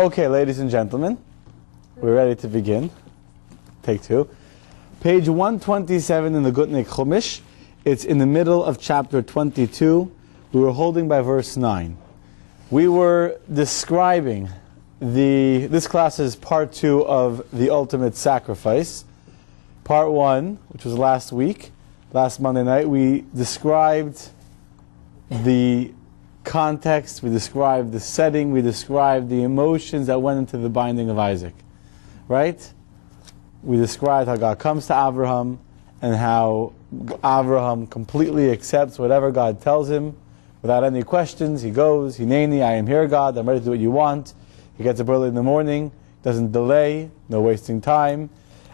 Okay, ladies and gentlemen, we're ready to begin. Take two. Page 127 in the Gutnik Chumash. It's in the middle of chapter 22. We were holding by verse 9. We were describing this class is part 2 of the ultimate sacrifice. Part 1, which was last Monday night, we described the context, we described the setting, we described the emotions that went into the binding of Isaac. Right? We described how God comes to Abraham and how Abraham completely accepts whatever God tells him without any questions. He goes, Hineni, I am here, God, I'm ready to do what you want. He gets up early in the morning, doesn't delay, no wasting time.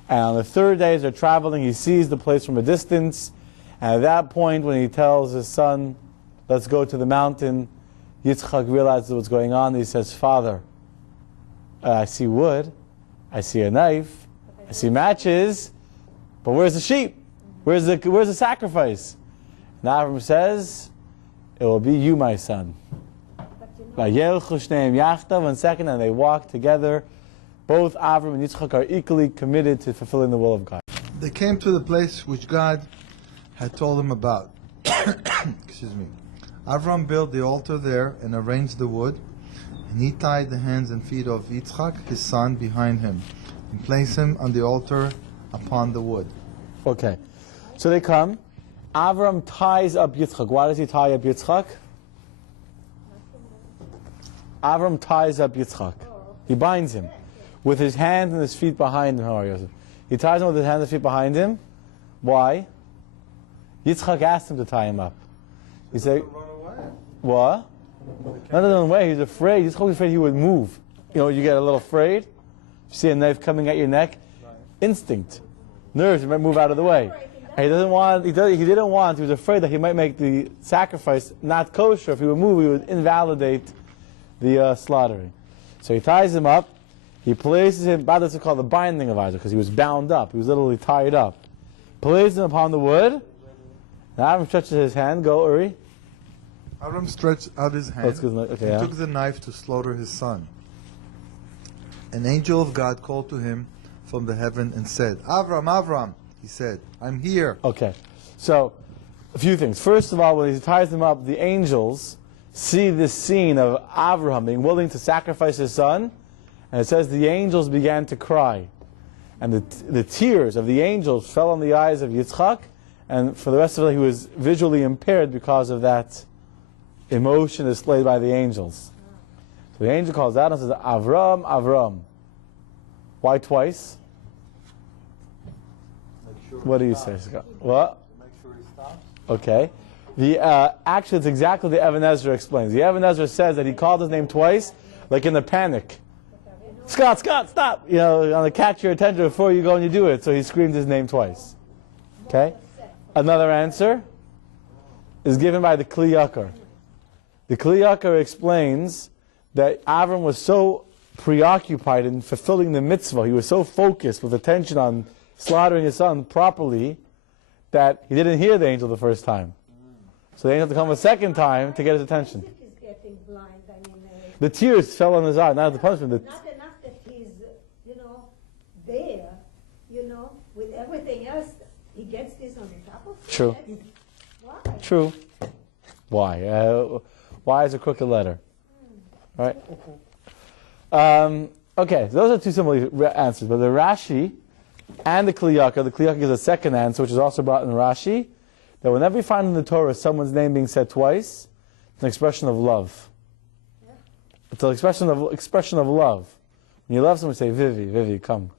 And on the third day, as they're traveling, he sees the place from a distance. And at that point, when he tells his son, let's go to the mountain, Yitzchak realizes what's going on. He says, Father, I see wood, I see a knife, I see matches, but where's the sheep? Where's the sacrifice? And Avram says, it will be you, my son. 1 second, and they walk together. Both Avram and Yitzchak are equally committed to fulfilling the will of God. They came to the place which God had told them about. Excuse me. Avram built the altar there and arranged the wood, and he tied the hands and feet of Yitzchak, his son, behind him, and placed him on the altar upon the wood. Okay, so they come. Avram ties up Yitzchak. Why does he tie up Yitzchak? Avram ties up Yitzchak. He binds him with his hands and his feet behind him. How are you? He ties him with his hands and feet behind him. Why? Yitzchak asked him to tie him up. He said, what? Not to run away. He's afraid. Yitzchak was afraid he would move. You know, you get a little afraid. You see a knife coming at your neck. Instinct. Nerves, you might move out of the way. And he didn't want, he was afraid that he might make the sacrifice not kosher. If he would move, he would invalidate the slaughtering. So he ties him up. He places him, by this is called the binding of Isaac, because he was bound up. He was literally tied up. Places him upon the wood. And Avram stretches his hand. Go, Uri. Avram stretched out his hand. Okay, and took the knife to slaughter his son. An angel of God called to him from the heaven and said, Avram, Avram. He said, I'm here. Okay. So, a few things. First of all, when he ties him up, the angels see this scene of Avraham being willing to sacrifice his son, and it says the angels began to cry. And the tears of the angels fell on the eyes of Yitzchak, and for the rest of it, he was visually impaired because of that emotion displayed by the angels. So the angel calls out and says, Avram, Avram. Why twice? Sure what do you say, Scott? What? Make sure he stops. Okay. Actually, it's exactly the Even Ezra explains. The Even Ezra says that he called his name twice, like in a panic. Scott, Scott, stop! You know, I'm going to catch your attention before you go and you do it. So he screamed his name twice. Okay? Another answer is given by the Kli Yakar. The Kli Yakar explains that Avram was so preoccupied in fulfilling the mitzvah, he was so focused with attention on slaughtering his son properly, that he didn't hear the angel the first time. So the angel had to come a second time to get his attention. The tears fell on his eye, not the punishment. Not enough that he's, there, with everything else, he gets this on the top of it. True. Why? True. Why? Why is a crooked letter? Right? Okay, so those are two similar answers, but the Rashi and the Kli Yakar gives a second answer, which is also brought in Rashi, that whenever you find in the Torah someone's name being said twice, it's an expression of love. Yeah. It's an expression of love. When you love someone, you say, Vivi, Vivi, come.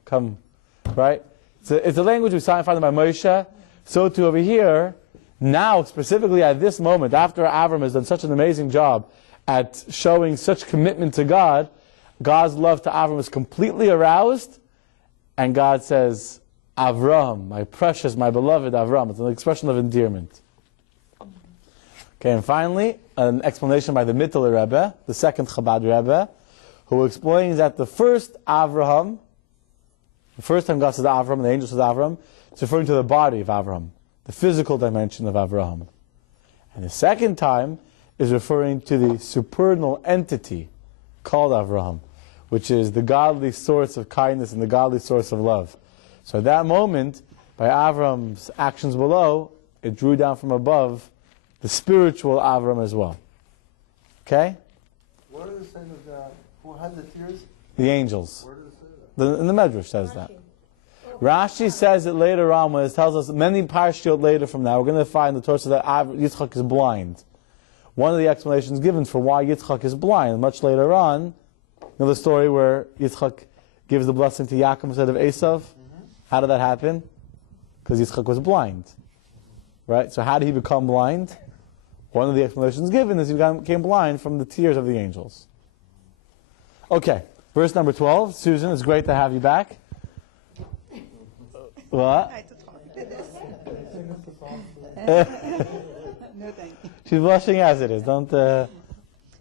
Right? It's a language we find by Moshe. So too over here, now, specifically at this moment, after Avram has done such an amazing job at showing such commitment to God, God's love to Avram is completely aroused, and God says, Avram, my precious, my beloved Avram. It's an expression of endearment. Okay, and finally, an explanation by the Mittler Rebbe, the second Chabad Rebbe, who explains that the first Avraham, the first time God says Avram, the angel says Avram, it's referring to the body of Avram, the physical dimension of Avraham. And the second time is referring to the supernal entity called Avraham, which is the godly source of kindness and the godly source of love. So at that moment, by Avram's actions below, it drew down from above the spiritual Avram as well. Okay? Where does it say that who had the tears? The angels. Where does it say that? In the Medrash says that. Rashi says it later on when it tells us many parshiyot later from now. We're going to find the Torah that Yitzchak is blind. One of the explanations given for why Yitzchak is blind, much later on, you know the story where Yitzchak gives the blessing to Yaakov instead of Esav? How did that happen? Because Yitzchak was blind. Right? So how did he become blind? One of the explanations given is he became blind from the tears of the angels. Okay, verse number 12. Susan, it's great to have you back. What? No, thank you. She's blushing as it is. Don't. The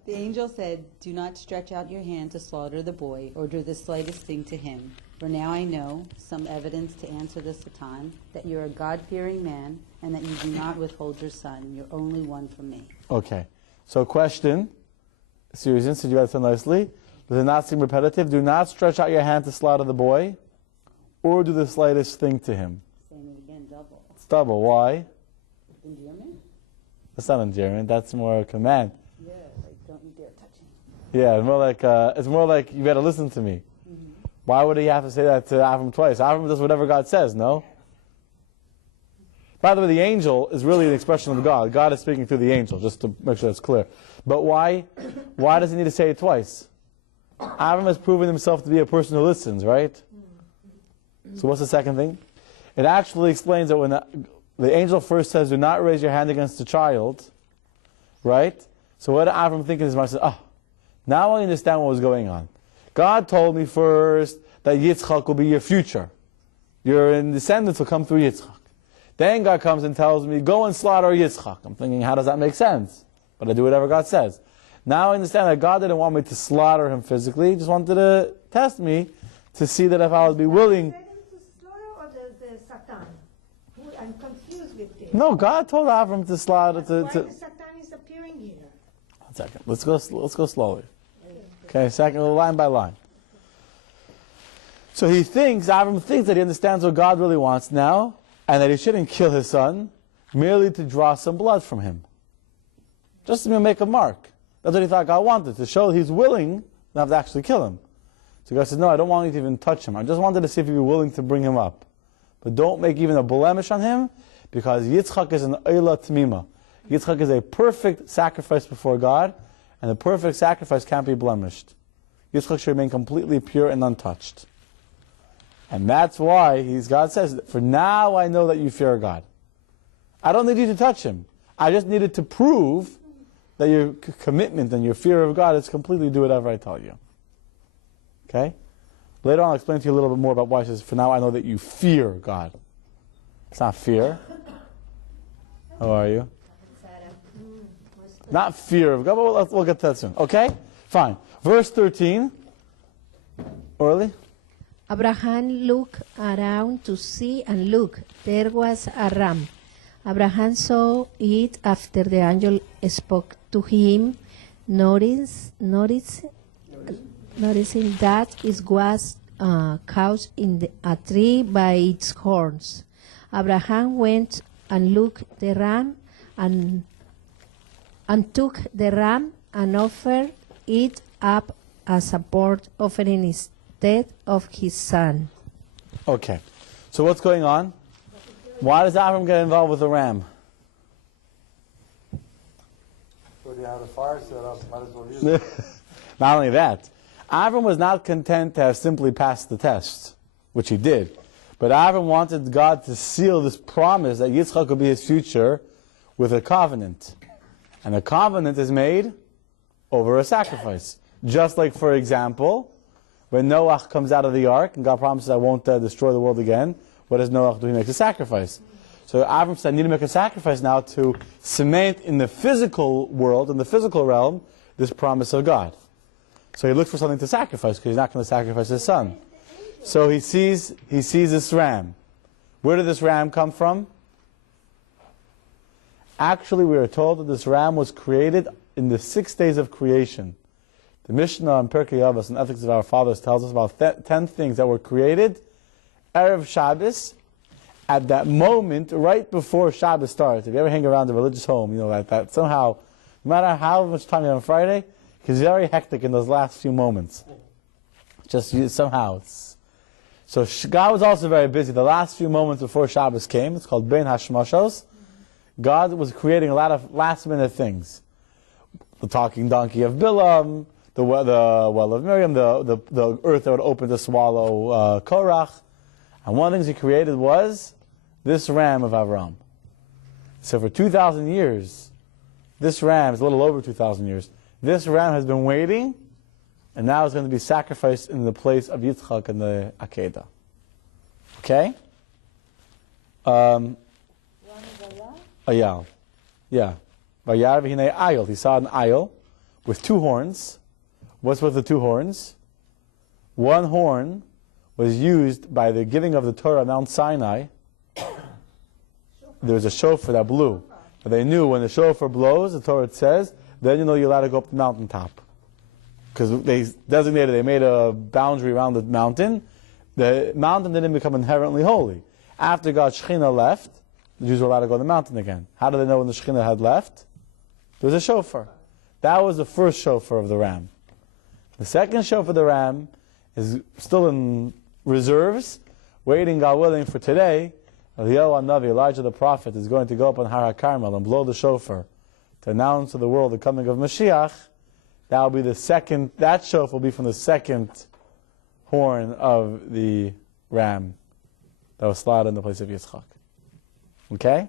angel said, "Do not stretch out your hand to slaughter the boy, or do the slightest thing to him. For now I know, some evidence to answer this time, that you are a God-fearing man, and that you do not withhold your son, your only one, from me." Okay. So question, Susan, since you read so nicely, does it not seem repetitive? Do not stretch out your hand to slaughter the boy, or do the slightest thing to him. Saying it again, double. It's double. Why? Endearment? That's not endearment. That's more a command. Yeah, like don't you dare touch him. Yeah, it's more like you better listen to me. Why would he have to say that to Avram twice? Avram does whatever God says, no? By the way, the angel is really an expression of God. God is speaking through the angel, just to make sure that's clear. But why does he need to say it twice? Avram has proven himself to be a person who listens, right? So what's the second thing? It actually explains that when the angel first says, "Do not raise your hand against the child," right? So what did Avram think in his mind? He said, "Oh, now I understand what was going on. God told me first that Yitzchak will be your future. Your descendants will come through Yitzchak. Then God comes and tells me, go and slaughter Yitzchak." I'm thinking, how does that make sense? But I do whatever God says. Now I understand that God didn't want me to slaughter him physically. He just wanted to test me to see that if I would be willing. I'm confused with this. No, God told Avram to slaughter. Why the Satan is appearing here? 1 second. Let's go slowly. Okay, second, line by line. So Avram thinks that he understands what God really wants now, and that he shouldn't kill his son merely to draw some blood from him. Just to make a mark. That's what he thought God wanted, to show he's willing not to actually kill him. So God said, "No, I don't want you to even touch him. I just wanted to see if you'd be willing to bring him up. But don't make even a blemish on him, because Yitzchak is an Eila Tmima. Yitzchak is a perfect sacrifice before God, and the perfect sacrifice can't be blemished. Yitzchak should remain completely pure and untouched." And that's why God says, "For now I know that you fear God. I don't need you to touch him. I just needed to prove that your commitment and your fear of God is completely do whatever I tell you." Okay? Later on I'll explain to you a little bit more about why he says, "For now I know that you fear God." It's not fear. How are you? Not fear of God, but we'll get to that soon. Okay? Fine. Verse 13. Orly? Abraham looked around to see, and look, there was a ram. Abraham saw it after the angel spoke to him, noticing that it was caught in a tree by its horns. Abraham went and looked the ram and took the ram and offered it up as a burnt offering instead of his son. Okay. So what's going on? Why does Avram get involved with the ram? So they had a fire set up, might as well use it. Not only that, Avram was not content to have simply passed the test, which he did. But Avram wanted God to seal this promise that Yitzchak would be his future with a covenant. And a covenant is made over a sacrifice. Just like, for example, when Noah comes out of the ark and God promises, "I won't destroy the world again," what does Noah do? He makes a sacrifice. So Avram said, "I need to make a sacrifice now to cement in the physical world, in the physical realm, this promise of God." So he looks for something to sacrifice because he's not going to sacrifice his son. So he sees this ram. Where did this ram come from? Actually, we are told that this ram was created in the 6 days of creation. The Mishnah in Pirkei Avos and Ethics of Our Fathers tells us about 10 things that were created Erev Shabbos, at that moment, right before Shabbos starts. If you ever hang around a religious home, you know that somehow, no matter how much time you have on Friday, it's very hectic in those last few moments. Somehow. So God was also very busy. The last few moments before Shabbos came, it's called Ben Hashmashos. God was creating a lot of last-minute things. The talking donkey of Bilam, the well of Miriam, the earth that would open to swallow Korach. And one of the things he created was this ram of Avram. So for 2,000 years, this ram is a little over 2,000 years. This ram has been waiting, and now it's going to be sacrificed in the place of Yitzchak in the Akedah. Okay? Ayal. Yeah. Vayar v'hinei ayil. He saw an ayil with 2 horns. What's with the 2 horns? One horn was used by the giving of the Torah on Mount Sinai. There was a shofar that blew. But they knew when the shofar blows, the Torah says, then you know you're allowed to go up the mountaintop. Because they made a boundary around the mountain. The mountain didn't become inherently holy. After God's Shekhinah left, the Jews were allowed to go on the mountain again. How do they know when the Shekhinah had left? There was a shofar. That was the first shofar of the ram. The second shofar of the ram is still in reserves, waiting, God willing, for today. Eliyahu Navi, Elijah the prophet, is going to go up on Har HaKarmel and blow the shofar to announce to the world the coming of Mashiach. That will be the second. That shofar will be from the second horn of the ram that was slaughtered in the place of Yitzchak. Okay?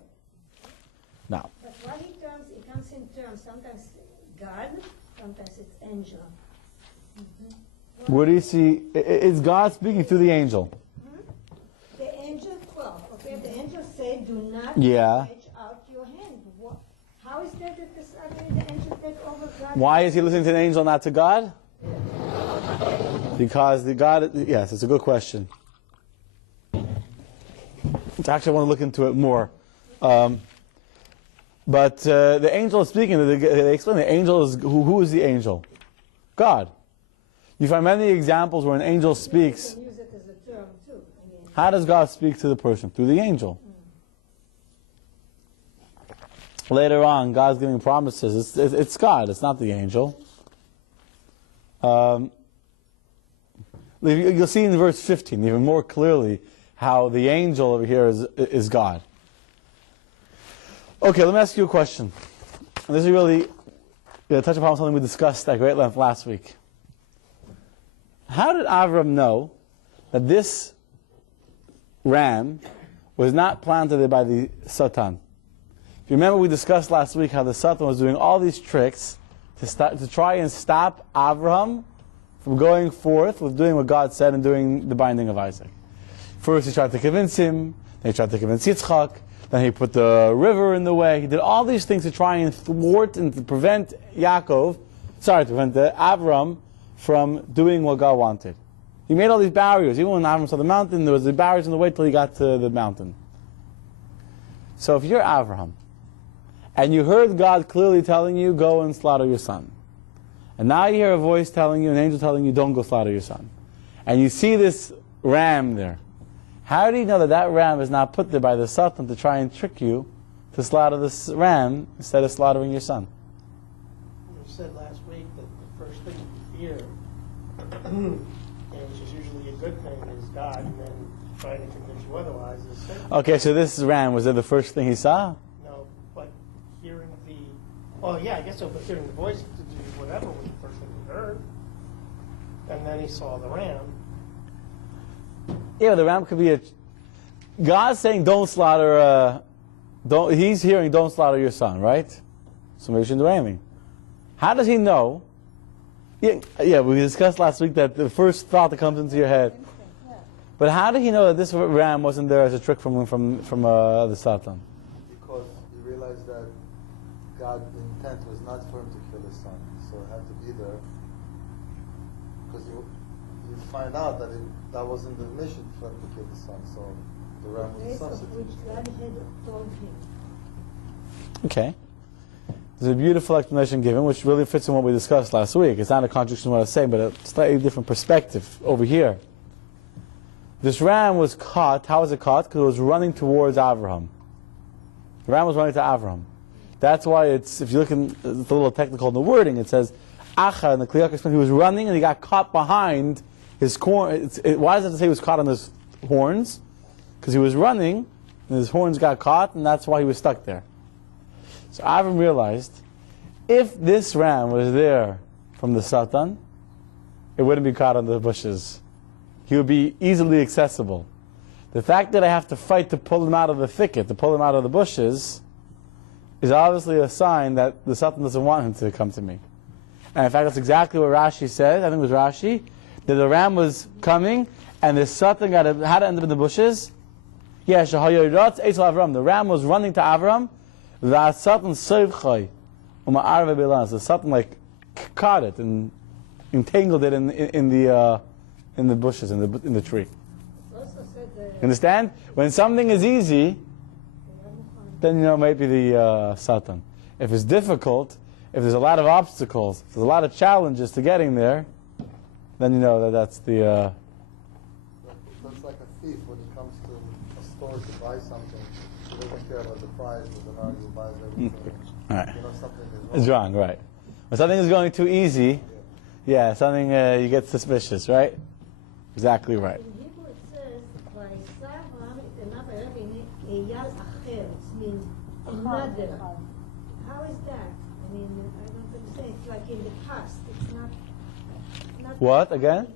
Now. But what it comes in terms. Sometimes God, sometimes it's angel. What do you see? Is God speaking through the angel? The angel 12. Okay, the angel said, "Do not stretch out your hand." How is that the angel take over God? Why is he listening to the angel, not to God? Because the God. Yes, it's a good question. Actually, I want to look into it more. But the angel is speaking. They explain the angel is who is the angel? God. You find many examples where an angel speaks. You can use it as a term too. How does God speak to the person? Through the angel. Later on, God's giving promises. It's God. It's not the angel. You'll see in verse 15 even more clearly how the angel over here is God. Okay, let me ask you a question. And this is really going to touch upon something we discussed at great length last week. How did Avram know that this ram was not planted by the Satan? If you remember, we discussed last week how the Satan was doing all these tricks to try and stop Avraham from going forth with doing what God said and doing the binding of Isaac. First he tried to convince him, then he tried to convince Yitzchak, then he put the river in the way. He did all these things to try and thwart and to prevent Avram from doing what God wanted. He made all these barriers. Even when Avram saw the mountain, there was the barriers in the way till he got to the mountain. So if you're Avraham, and you heard God clearly telling you, go and slaughter your son, and now you hear a voice telling you, an angel telling you, don't go slaughter your son, and you see this ram there, how do you know that that ram is not put there by the Satan to try and trick you to slaughter this ram instead of slaughtering your son? You said last week that the first thing you fear, and which is usually a good thing, is God, and then trying to convince you otherwise is Satan. Okay, so this ram, was it the first thing he saw? No, but hearing I guess so, but hearing the voice to do whatever was the first thing he heard. And then he saw the ram. Yeah, the ram could be God's saying don't slaughter, he's hearing don't slaughter your son, right? So maybe he shouldn't do anything. How does he know? Yeah, we discussed last week that the first thought that comes into your head. But how did he know that this ram wasn't there as a trick from the Satan? Because he realized that God's intent was not for him to kill his son, so it had to be there. Because you find out that that wasn't the mission for him to kill the son, so the ram was a substitute. Which God had told him. Okay. There's a beautiful explanation given, which really fits in what we discussed last week. It's not a contradiction in what I was saying, but a slightly different perspective over here. This ram was caught. How was it caught? Because it was running towards Avraham. The ram was running to Avraham. That's why it's, if you look in, it's a little technical in the wording, it says, Achar, and the Kliyak explains he was running and he got caught behind his corn. Why does it say he was caught on his horns? Because he was running and his horns got caught, and that's why he was stuck there. So Avram realized, if this ram was there from the Satan, it wouldn't be caught on the bushes. He would be easily accessible. The fact that I have to fight to pull him out of the thicket, to pull him out of the bushes, is obviously a sign that the Satan doesn't want him to come to me. And in fact, that's exactly what Rashi said. I think it was Rashi, that the ram was coming, and the Satan had to end up in the bushes. Yeah, the ram was running to Avram. The Satan like caught it and entangled it in the bushes, in the tree. Understand? When something is easy, then maybe the Satan. If it's difficult, if there's a lot of obstacles, if there's a lot of challenges to getting there, then that's the. That's like a thief when he comes to a store to buy something. He doesn't care about the price, doesn't know he buys everything. Right. Something is wrong. It's wrong, right? When something is going too easy, something you get suspicious, right? Exactly right. In Hebrew it says, "Vayisar Avraham et einav v'yareh v'hinei eyal acher," it means another. How is that? I mean, I don't understand. It's like in the past. It's not What again?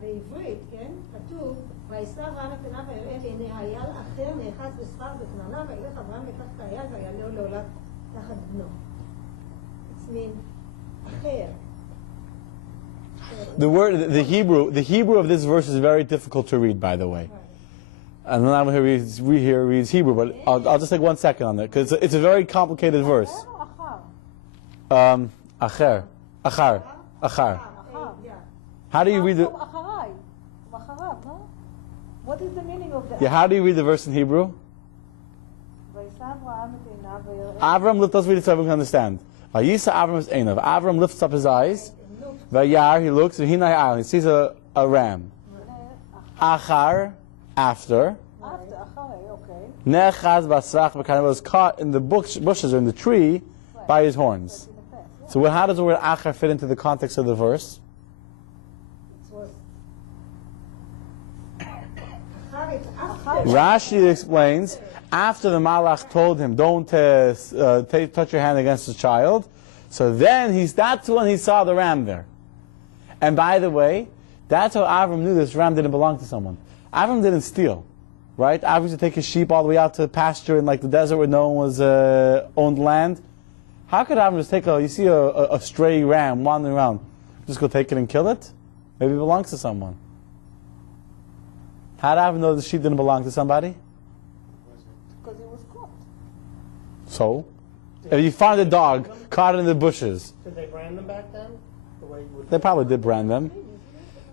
בעברית, כן? כתוב, ויסר אברהם את עיניו ויראה והנה אייל אחר נאחז בספר בקנניו וילך אברהם לקח את האייל ויעלהו לעולה תחת בנו. It's mean אחר. The Hebrew of this verse is very difficult to read, by the way. And then I'm going to read Hebrew, but I'll just take 1 second on that because it's a very complicated verse. Achar. How do you read the? What is the meaning of that? Yeah, how do you read the verse in Hebrew? Avram lifts. Let's read it so everyone can understand. Vayisa Avram es einav. Avram lifts up his eyes. Vayar, he looks, and he sees a ram. Achar, after. Nechaz basrach b'kaneh, was caught in the bushes or in the tree by his horns. So how does the word achar fit into the context of the verse? Rashi explains, after the Malach told him, don't touch your hand against the child, so then that's when he saw the ram there. And by the way, that's how Avram knew this ram didn't belong to someone. Avram didn't steal, right? Avram used to take his sheep all the way out to pasture in like the desert where no one was owned land. How could Avram just take you see a stray ram wandering around, just go take it and kill it? Maybe it belongs to someone. How did Avram know the sheep didn't belong to somebody? Because it was caught. So? If you found a dog caught in the bushes. Did they brand them back then? They probably did brand them.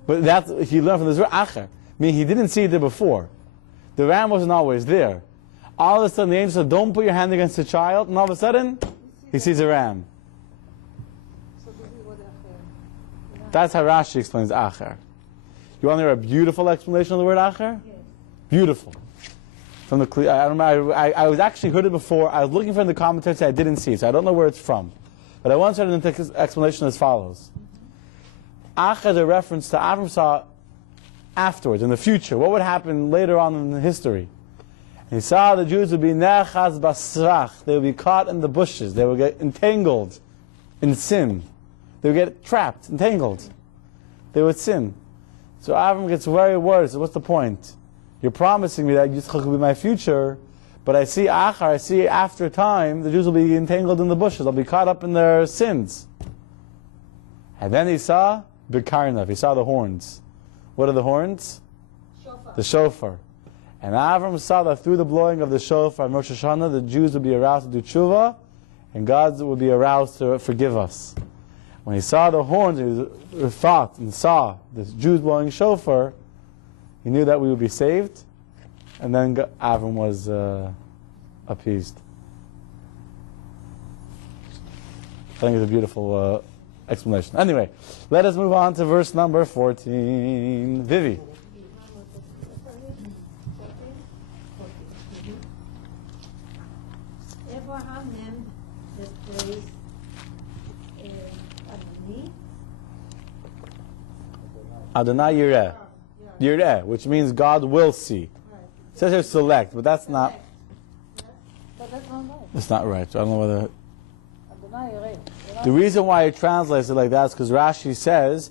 But that's, he learned from this Acher. I mean, he didn't see it there before. The ram wasn't always there. All of a sudden, the angel said, don't put your hand against the child. And all of a sudden, he sees a ram. So this is what Acher. That's how Rashi explains Acher. You want to hear a beautiful explanation of the word Acher? Yes. Beautiful. From the I don't know. I was actually heard it before. I was looking for it in the commentaries. I didn't see it, so I don't know where it's from. But I once heard an explanation as follows. Acher is a reference to Avram saw afterwards, in the future. What would happen later on in history? And he saw the Jews would be nechaz basrach. They would be caught in the bushes. They would get entangled in sin. They would get trapped, entangled. They would sin. So Avram gets very worried. So what's the point? You're promising me that Yitzchak will be my future, but I see Achar, I see after time, the Jews will be entangled in the bushes. They'll be caught up in their sins. And then he saw Bekarnav. He saw the horns. What are the horns? Shofar. The shofar. And Avram saw that through the blowing of the shofar on Rosh Hashanah, the Jews would be aroused to do tshuva, and God would be aroused to forgive us. When he saw the horns, he thought and saw the Jews blowing shofar, he knew that we would be saved, and then Avram was appeased. think it's a beautiful explanation. Anyway, let us move on to verse number 14. Vivi. Abraham named this place Adonai Yireh. Yireh, which means God will see. It says here select, but that's not. But that's not right. It's not right. I don't know whether. Adonai Yireh. The reason why it translates it like that is because Rashi says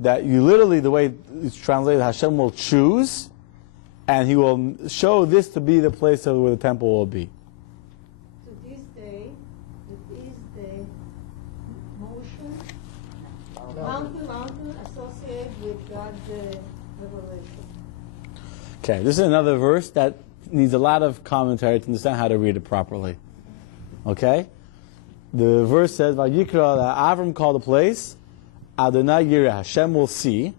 that you literally, the way it's translated, Hashem will choose, and He will show this to be the place where the temple will be. To this day, it is the mountain associated with God's revelation. Okay, this is another verse that needs a lot of commentary to understand how to read it properly. Okay? The verse says, Vayikra, that Avram called the place, Adonai Yireh, Hashem will see,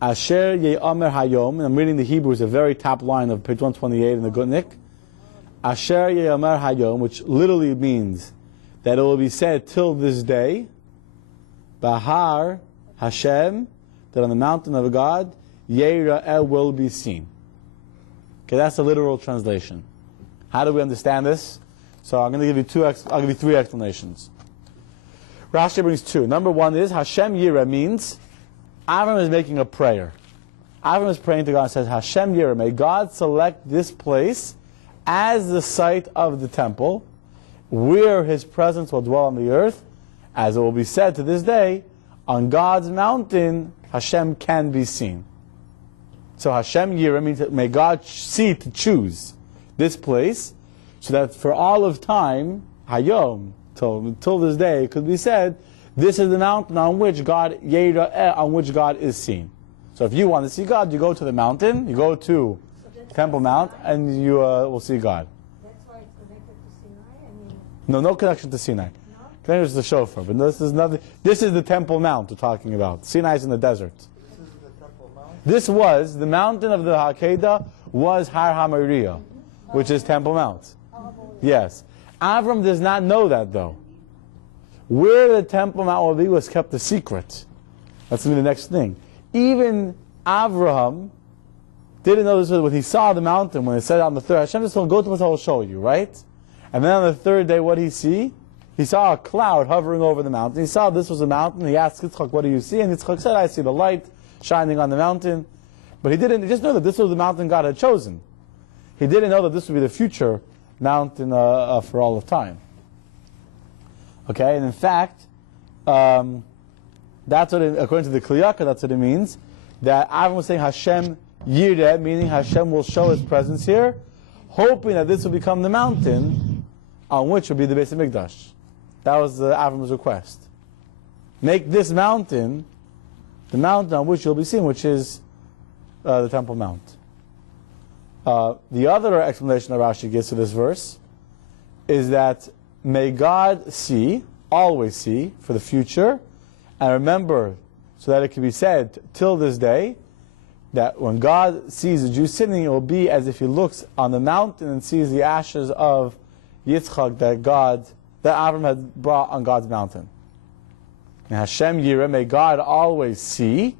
Asher Ye'omer Hayom, and I'm reading the Hebrew, it's a very top line of page 128 in the Gutnik, Asher Ye'omer Hayom, which literally means that it will be said till this day, Bahar Hashem, that on the mountain of God, Yireh will be seen. Okay, that's the literal translation. How do we understand this? So I'm going to give you I'll give you three explanations. Rashi brings two. Number one is Hashem Yireh means Avram is making a prayer. Avram is praying to God and says, Hashem Yireh, may God select this place as the site of the temple where His presence will dwell on the earth, as it will be said to this day, on God's mountain Hashem can be seen. So Hashem Yireh means that may God see to choose this place, so that for all of time, Hayom, till this day, it could be said, this is the mountain on which God is seen. So if you want to see God, you go to the mountain, you go to Temple Mount, and you will see God. That's why it's connected to Sinai? No connection to Sinai. Connection to the shofar, but this is nothing. This is the Temple Mount we're talking about. Sinai is in the desert. This is the Temple Mount. This was, the mountain of the Hakedah was Har HaMoriah, which is Temple Mount. Yes. Avram does not know that though. Where the Temple Mount will be was kept a secret. That's going to be the next thing. Even Avraham didn't know this was when he saw the mountain, when it said on the third, Hashem just told him, go to what I will show you, right? And then on the third day, what did he see? He saw a cloud hovering over the mountain. He saw this was a mountain. He asked Yitzchak, what do you see? And Yitzchak said, I see the light shining on the mountain. But he just knew that this was the mountain God had chosen. He didn't know that this would be the future mountain for all of time. Okay, and in fact, that's what, according to the Kliyaka, that's what it means. That Avram was saying Hashem Yireh, meaning Hashem will show His presence here, hoping that this will become the mountain on which will be the Beis HaMikdash. That was Avram's request. Make this mountain the mountain on which you'll be seen, which is the Temple Mount. The other explanation that Rashi gives to this verse is that may God see, always see, for the future, and remember, so that it can be said till this day, that when God sees the Jews sinning, it will be as if He looks on the mountain and sees the ashes of Yitzchak that Avram had brought on God's mountain. And Hashem Yireh, may God always see,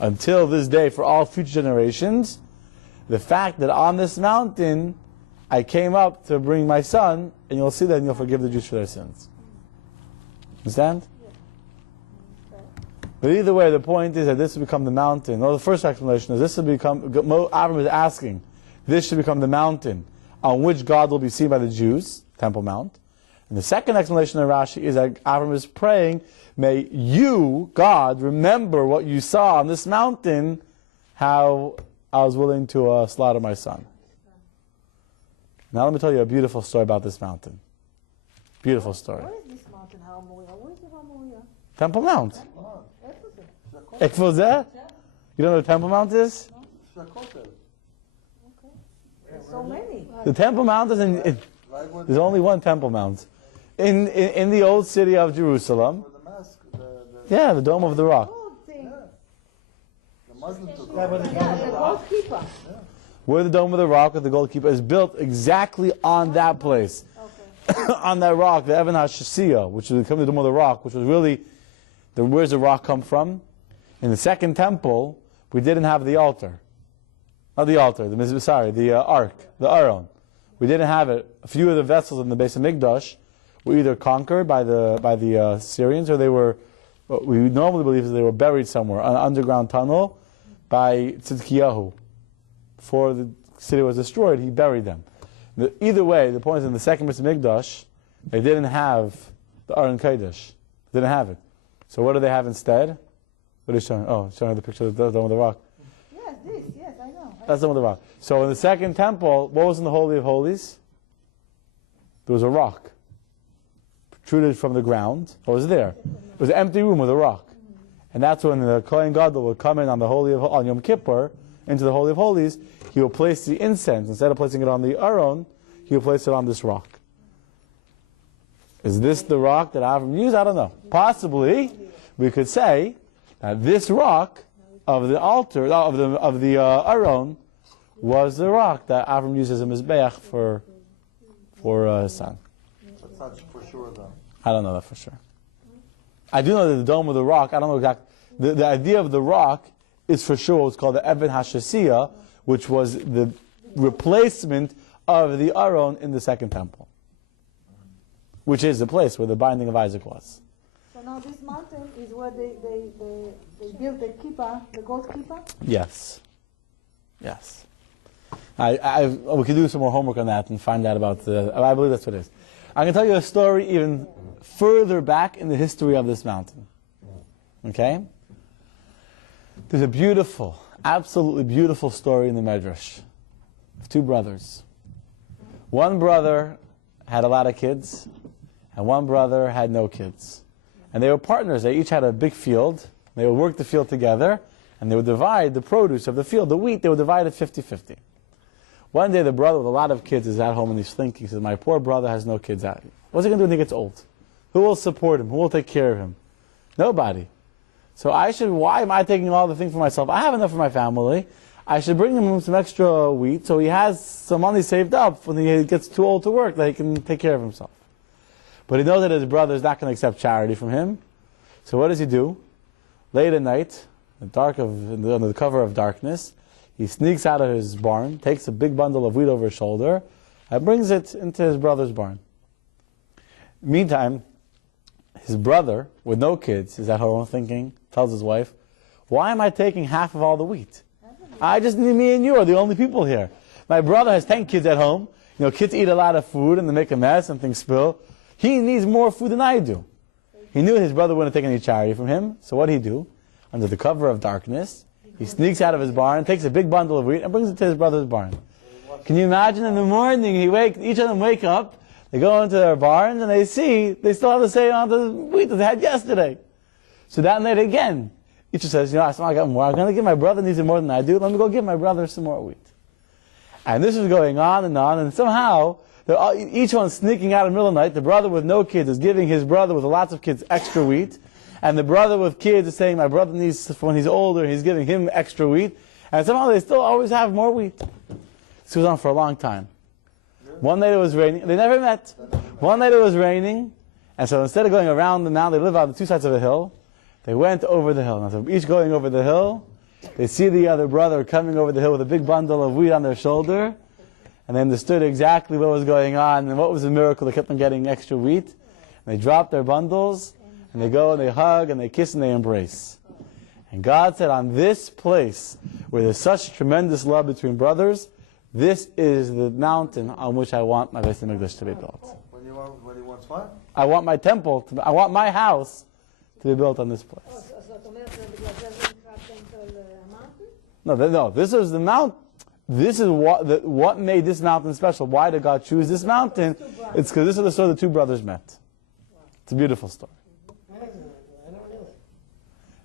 until this day, for all future generations, the fact that on this mountain I came up to bring my son, and you'll see that and you'll forgive the Jews for their sins. Understand? But either way, the point is that this will become the mountain. Well, the first explanation is this will become, Avram is asking, this should become the mountain on which God will be seen by the Jews, Temple Mount. And the second explanation of Rashi is that Avram is praying, may you, God, remember what you saw on this mountain, how I was willing to slaughter my son. Now let me tell you a beautiful story about this mountain. Beautiful story. Where is this mountain, Har HaMoriah? Where is the Har HaMoriah? Temple Mount. Where is it? Ekfozeh? You know what the Temple Mount is? There's so many. The Temple Mount is there's only one Temple Mount. In the old city of Jerusalem. Yeah, the Dome of the Rock. The goalkeeper. Where the Dome of the Rock with the gold keeper is built exactly on that place. on that rock, the Evan HaShasiya, which is coming to the Dome of the Rock, which was really, where's the rock come from? In the second temple, we didn't have the altar. Not the altar, the ark, the Aron. We didn't have it. A few of the vessels in the base of Mikdash were either conquered by the Syrians, or they were, what we normally believe is they were buried somewhere, an underground tunnel by Tzidkiyahu. Before the city was destroyed, he buried them. Either way, the point is in the second base of Mikdash, they didn't have the Aron Kodesh. They didn't have it. So what do they have instead? What is showing? Oh, showing the picture of the Dome of the Rock. Yes, this, yes, I know. That's the Dome of the Rock. So in the second temple, what was in the Holy of Holies? There was a rock protruded from the ground. What was there? It was an empty room with a rock. And that's when the Kohen Gadol would come in on on Yom Kippur into the Holy of Holies. He would place the incense, instead of placing it on the Aron, he would place it on this rock. Is this the rock that Avram used? I don't know. Possibly, we could say that this rock of the altar, of the Aron, was the rock that Avram used as a mizbeach for his son. That's not for sure, though. I don't know that for sure. I do know that the Dome of the Rock, I don't know exactly. The idea of the rock is for sure what's called the Evan HaShasiya, which was the replacement of the Aron in the second temple, which is the place where the binding of Isaac was. So now this mountain is where they built the kippah, the gold kippah? Yes. Yes. We could do some more homework on that and find out about I believe that's what it is. I can tell you a story even further back in the history of this mountain. Okay? There's a beautiful, absolutely beautiful story in the Medrash of two brothers. One brother had a lot of kids, and one brother had no kids. And they were partners. They each had a big field. They would work the field together, and they would divide the produce of the field, the wheat, they would divide it 50-50. One day the brother with a lot of kids is at home and he's thinking, he says, my poor brother has no kids out. What's he going to do when he gets old? Who will support him? Who will take care of him? Nobody. So why am I taking all the things for myself? I have enough for my family. I should bring him some extra wheat so he has some money saved up when he gets too old to work that he can take care of himself. But he knows that his brother is not going to accept charity from him. So what does he do? Late at night, under the cover of darkness, he sneaks out of his barn, takes a big bundle of wheat over his shoulder, and brings it into his brother's barn. Meantime, his brother, with no kids, is at home thinking, tells his wife, why am I taking half of all the wheat? I just need me and you are the only people here. My brother has 10 kids at home. You know, kids eat a lot of food and they make a mess and things spill. He needs more food than I do. He knew his brother wouldn't take any charity from him, so what did he do? Under the cover of darkness, he sneaks out of his barn, takes a big bundle of wheat, and brings it to his brother's barn. Can you imagine in the morning, each of them wake up, they go into their barns, and they see they still have the same amount of wheat that they had yesterday. So that night again, each says, you know, I got more. I'm going to give my brother needs it more than I do. Let me go give my brother some more wheat. And this is going on, and somehow, each one sneaking out in the middle of the night. The brother with no kids is giving his brother with lots of kids extra wheat. And the brother with kids is saying, my brother needs, when he's older, he's giving him extra wheat. And somehow they still always have more wheat. This goes on for a long time. One night it was raining. They never met. One night it was raining. And so instead of going around the mountain, they live on the two sides of a hill. They went over the hill. Now, so each going over the hill, they see the other brother coming over the hill with a big bundle of wheat on their shoulder. And they understood exactly what was going on and what was the miracle that kept them getting extra wheat. And they dropped their bundles. And they go and they hug and they kiss and they embrace. And God said, on this place where there's such tremendous love between brothers, this is the mountain on which I want my Beis HaMikdash to be built. When he wants what? I want my temple, I want my house to be built on this place. זאת אומרת שבגלל זה זה נקרא טמפל המאונטן? No, this is the mount. This is what made this mountain special. Why did God choose this mountain? It's because this is the story the two brothers met. It's a beautiful story.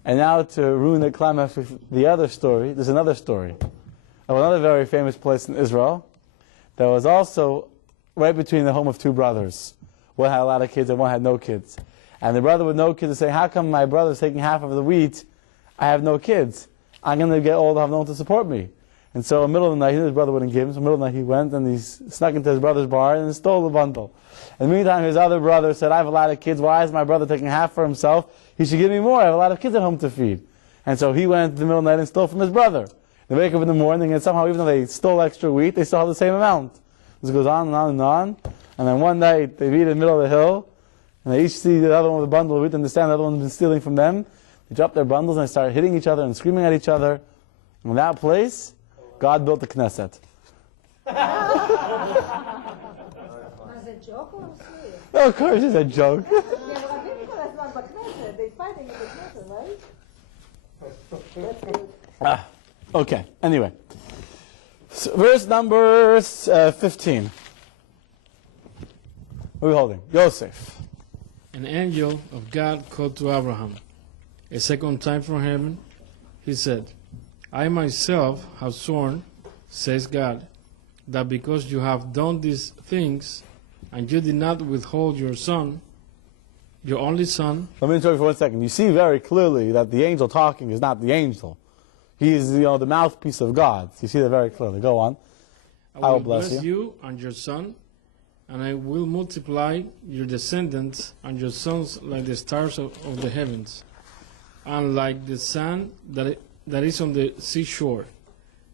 And now to ruin the climax with the other story, there's another story of another very famous place in Israel that was also right between the home of two brothers. One had a lot of kids and one had no kids. And the brother with no kids is saying, how come my brother's taking half of the wheat? I have no kids. I'm going to get old, I have no one to support me. And so in the middle of the night, his brother wouldn't give him. So in the middle of the night, he went and he snuck into his brother's barn and stole the bundle. In the meantime, his other brother said, I have a lot of kids. Why is my brother taking half for himself? He should give me more. I have a lot of kids at home to feed. And so he went in the middle of the night and stole from his brother. They wake up in the morning and somehow, even though they stole extra wheat, they still have the same amount. This goes on and on and on. And then one night, they meet in the middle of the hill, and they each see the other one with a bundle of wheat, understand the other one's been stealing from them. They drop their bundles and they start hitting each other and screaming at each other. In that place, God built the Knesset. Was it a joke or serious? Oh, of course it's a joke. Yeah, but I think that's not the Knesset. They're fighting in the Knesset, right? That's good. Okay, anyway. So, verse number 15. What are we holding? Yosef. An angel of God called to Abraham a second time from heaven. He said, I myself have sworn, says God, that because you have done these things, and you did not withhold your son, your only son. Let me interrupt you for 1 second. You see very clearly that the angel talking is not the angel. He is, the mouthpiece of God. You see that very clearly. Go on. I will bless you and your son, and I will multiply your descendants and your sons like the stars of the heavens, and like the sand that is on the seashore.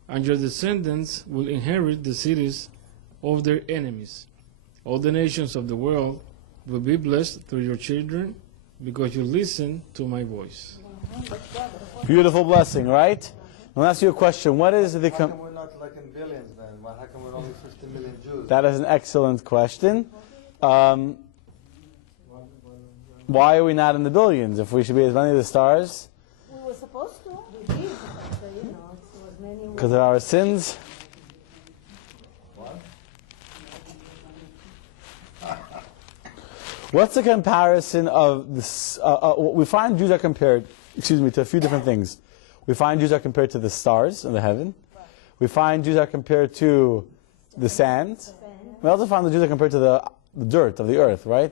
And your descendants will inherit the cities of their enemies. All the nations of the world will be blessed through your children, because you listen to my voice. Beautiful blessing, right? I'll ask you a question. What is the... How come we're not like in billions then? How come we're only 50 million Jews? That is an excellent question. Why are we not in the billions if we should be as many as the stars? We were supposed to. We did, but it was many. Because of our sins? What's the comparison of this? We find Jews are compared, to a few different things. We find Jews are compared to the stars in the heaven. We find Jews are compared to the sand. We also find the Jews are compared to the dirt of the earth, right?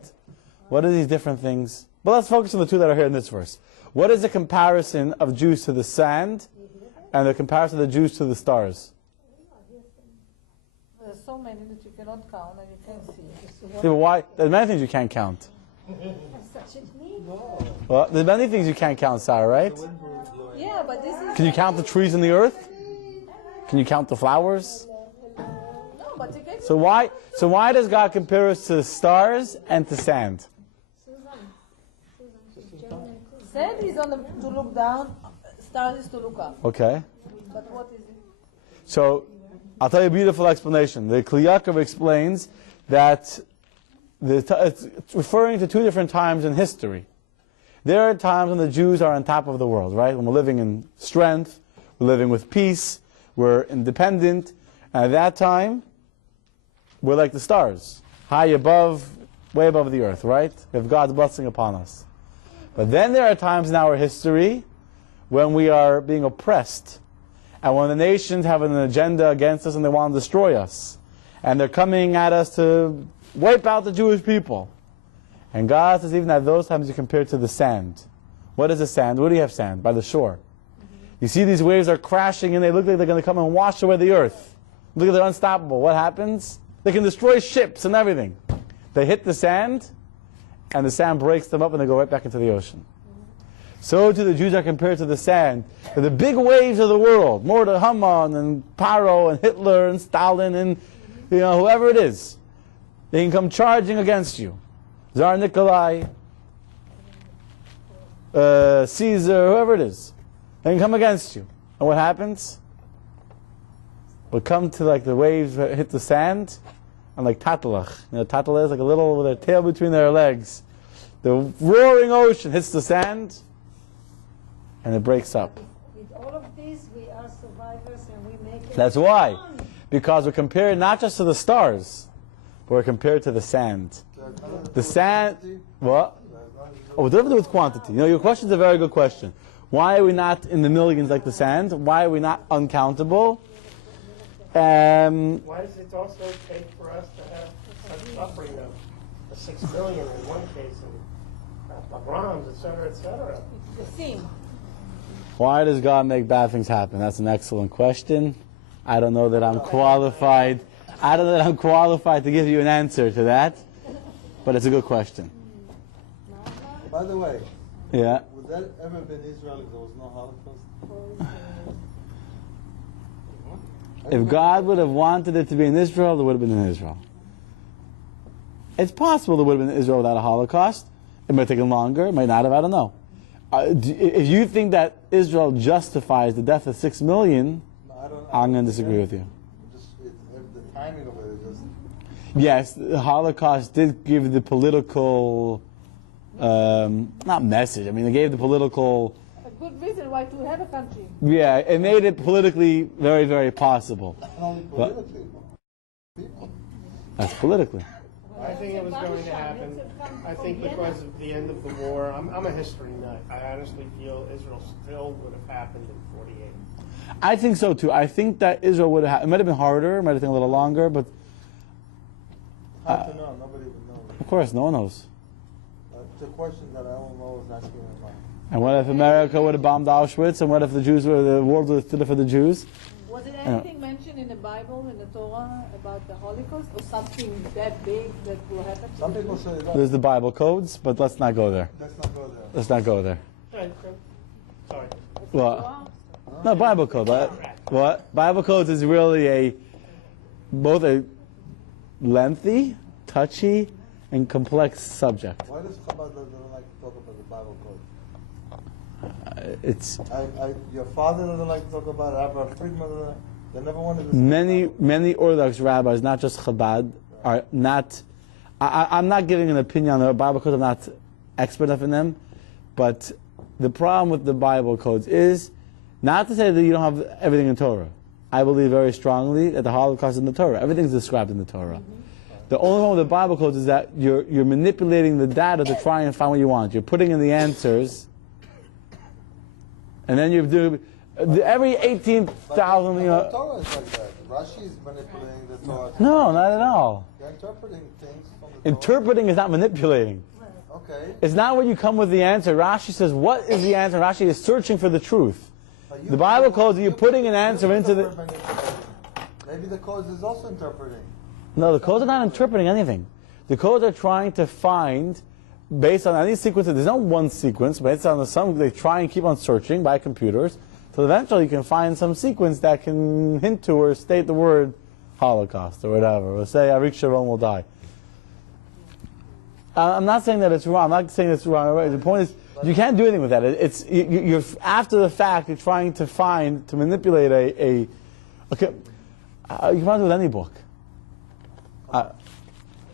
What are these different things? But let's focus on the two that are here in this verse. What is the comparison of Jews to the sand and the comparison of the Jews to the stars? There's so many that you cannot count and you can't see. Yeah, but why? There's many things you can't count. Well, there's many things you can't count, Sarah, right? Yeah, but this is... Can you count the trees in the earth? Can you count the flowers? No, but you can... So why does God compare us to the stars and to sand? Sand is to look down, stars is to look up. Okay. But what is it? So I'll tell you a beautiful explanation. The Kli Yaakov explains that it's referring to two different times in history. There are times when the Jews are on top of the world, right? When we're living in strength, we're living with peace, we're independent. And at that time, we're like the stars, high above, way above the earth, right? We have God's blessing upon us. But then there are times in our history when we are being oppressed, and when the nations have an agenda against us and they want to destroy us. And they're coming at us to wipe out the Jewish people. And God says even at those times you compare to the sand. What is the sand? Where do you have sand? By the shore. You see these waves are crashing and they look like they're going to come and wash away the earth. Look at they're unstoppable. What happens? They can destroy ships and everything. They hit the sand and the sand breaks them up and they go right back into the ocean. So too the Jews are compared to the sand. They're the big waves of the world. More to Haman and Paro and Hitler and Stalin and whoever it is. They can come charging against you. Tsar Nikolai, Caesar, whoever it is. They can come against you. And what happens? We'll come to like the waves that hit the sand, and like Tatalach. Tatalach is like a little with their tail between their legs. The roaring ocean hits the sand, and it breaks up. With all of these, we are survivors and we make it. That's why. Because we're compared not just to the stars, but we're compared to the sand. The sand, what? Oh, it doesn't have to do with quantity. Your question's a very good question. Why are we not in the millions like the sand? Why are we not uncountable? Why does it also take for us to have such suffering of 6 million in one case and pogroms, etc., etc.? The theme. Why does God make bad things happen? That's an excellent question. I don't know that I'm qualified. I don't know that I'm qualified to give you an answer to that, but it's a good question. By the way, Yeah. would that ever been Israel if there was no Holocaust? If God would have wanted it to be in Israel, it would have been in Israel. It's possible it would have been in Israel without a Holocaust. It might have taken longer. It might not have. I don't know. If you think that Israel justifies the death of 6 million, I'm going to disagree with you. The timing of it is just... Yes, the Holocaust did give the political, not message. I mean, it gave the political. A good reason why to have a country. Yeah, it made it politically very, very possible. Not only politically, but people. That's politically. I think it was going to happen. I think because of the end of the war, I'm a history nut. I honestly feel Israel still would have happened in 48. I think so too. I think that Israel would have. It might have been harder. It might have taken a little longer, but Hard to know. Nobody would know. of course, no one knows. The question that I don't know is asking my mind. And what if America would have bombed Auschwitz? And what if the world would have stood up for the Jews? Was it anything mentioned in the Bible, in the Torah, about the Holocaust, or something that big that will happen? Some people say that. There's the Bible codes, but let's not go there. Let's not go there. Let's not go there. Sorry. Well, no, Bible code. What? Bible codes is really both a lengthy, touchy, and complex subject. Why does Chabad don't like to talk about the Bible code? It's Your father doesn't like to talk about it. Abraham Friedman doesn't like. They never wanted to. many Orthodox rabbis, not just Chabad, are not. I'm not giving an opinion on the Bible codes. I'm not expert enough in them, but the problem with the Bible codes is not to say that you don't have everything in Torah. I believe very strongly that the Holocaust is in the Torah. Everything's described in the Torah. The only problem with the Bible codes is that you're manipulating the data to try and find what you want. You're putting in the answers, and then you do every 18,000. You know, Torah is like that. Rashi is manipulating the Torah. no, not at all. You're interpreting things from the Interpreting is not manipulating. Torah. Okay. It's not when you come with the answer. Rashi says, "What is the answer?" Rashi is searching for the truth. The Bible codes, you're putting an answer into the. Maybe the codes is also interpreting. No, the codes are not interpreting anything. The codes are trying to find, based on any sequence. There's no one sequence, based on some. They try and keep on searching by computers, so eventually you can find some sequence that can hint to or state the word Holocaust or whatever, or say Arik Sharon will die. I'm not saying that it's wrong. I'm not saying it's wrong. The point is, you can't do anything with that. It's you're after the fact. You're trying to find, to manipulate a. Okay, you can find it with any book. I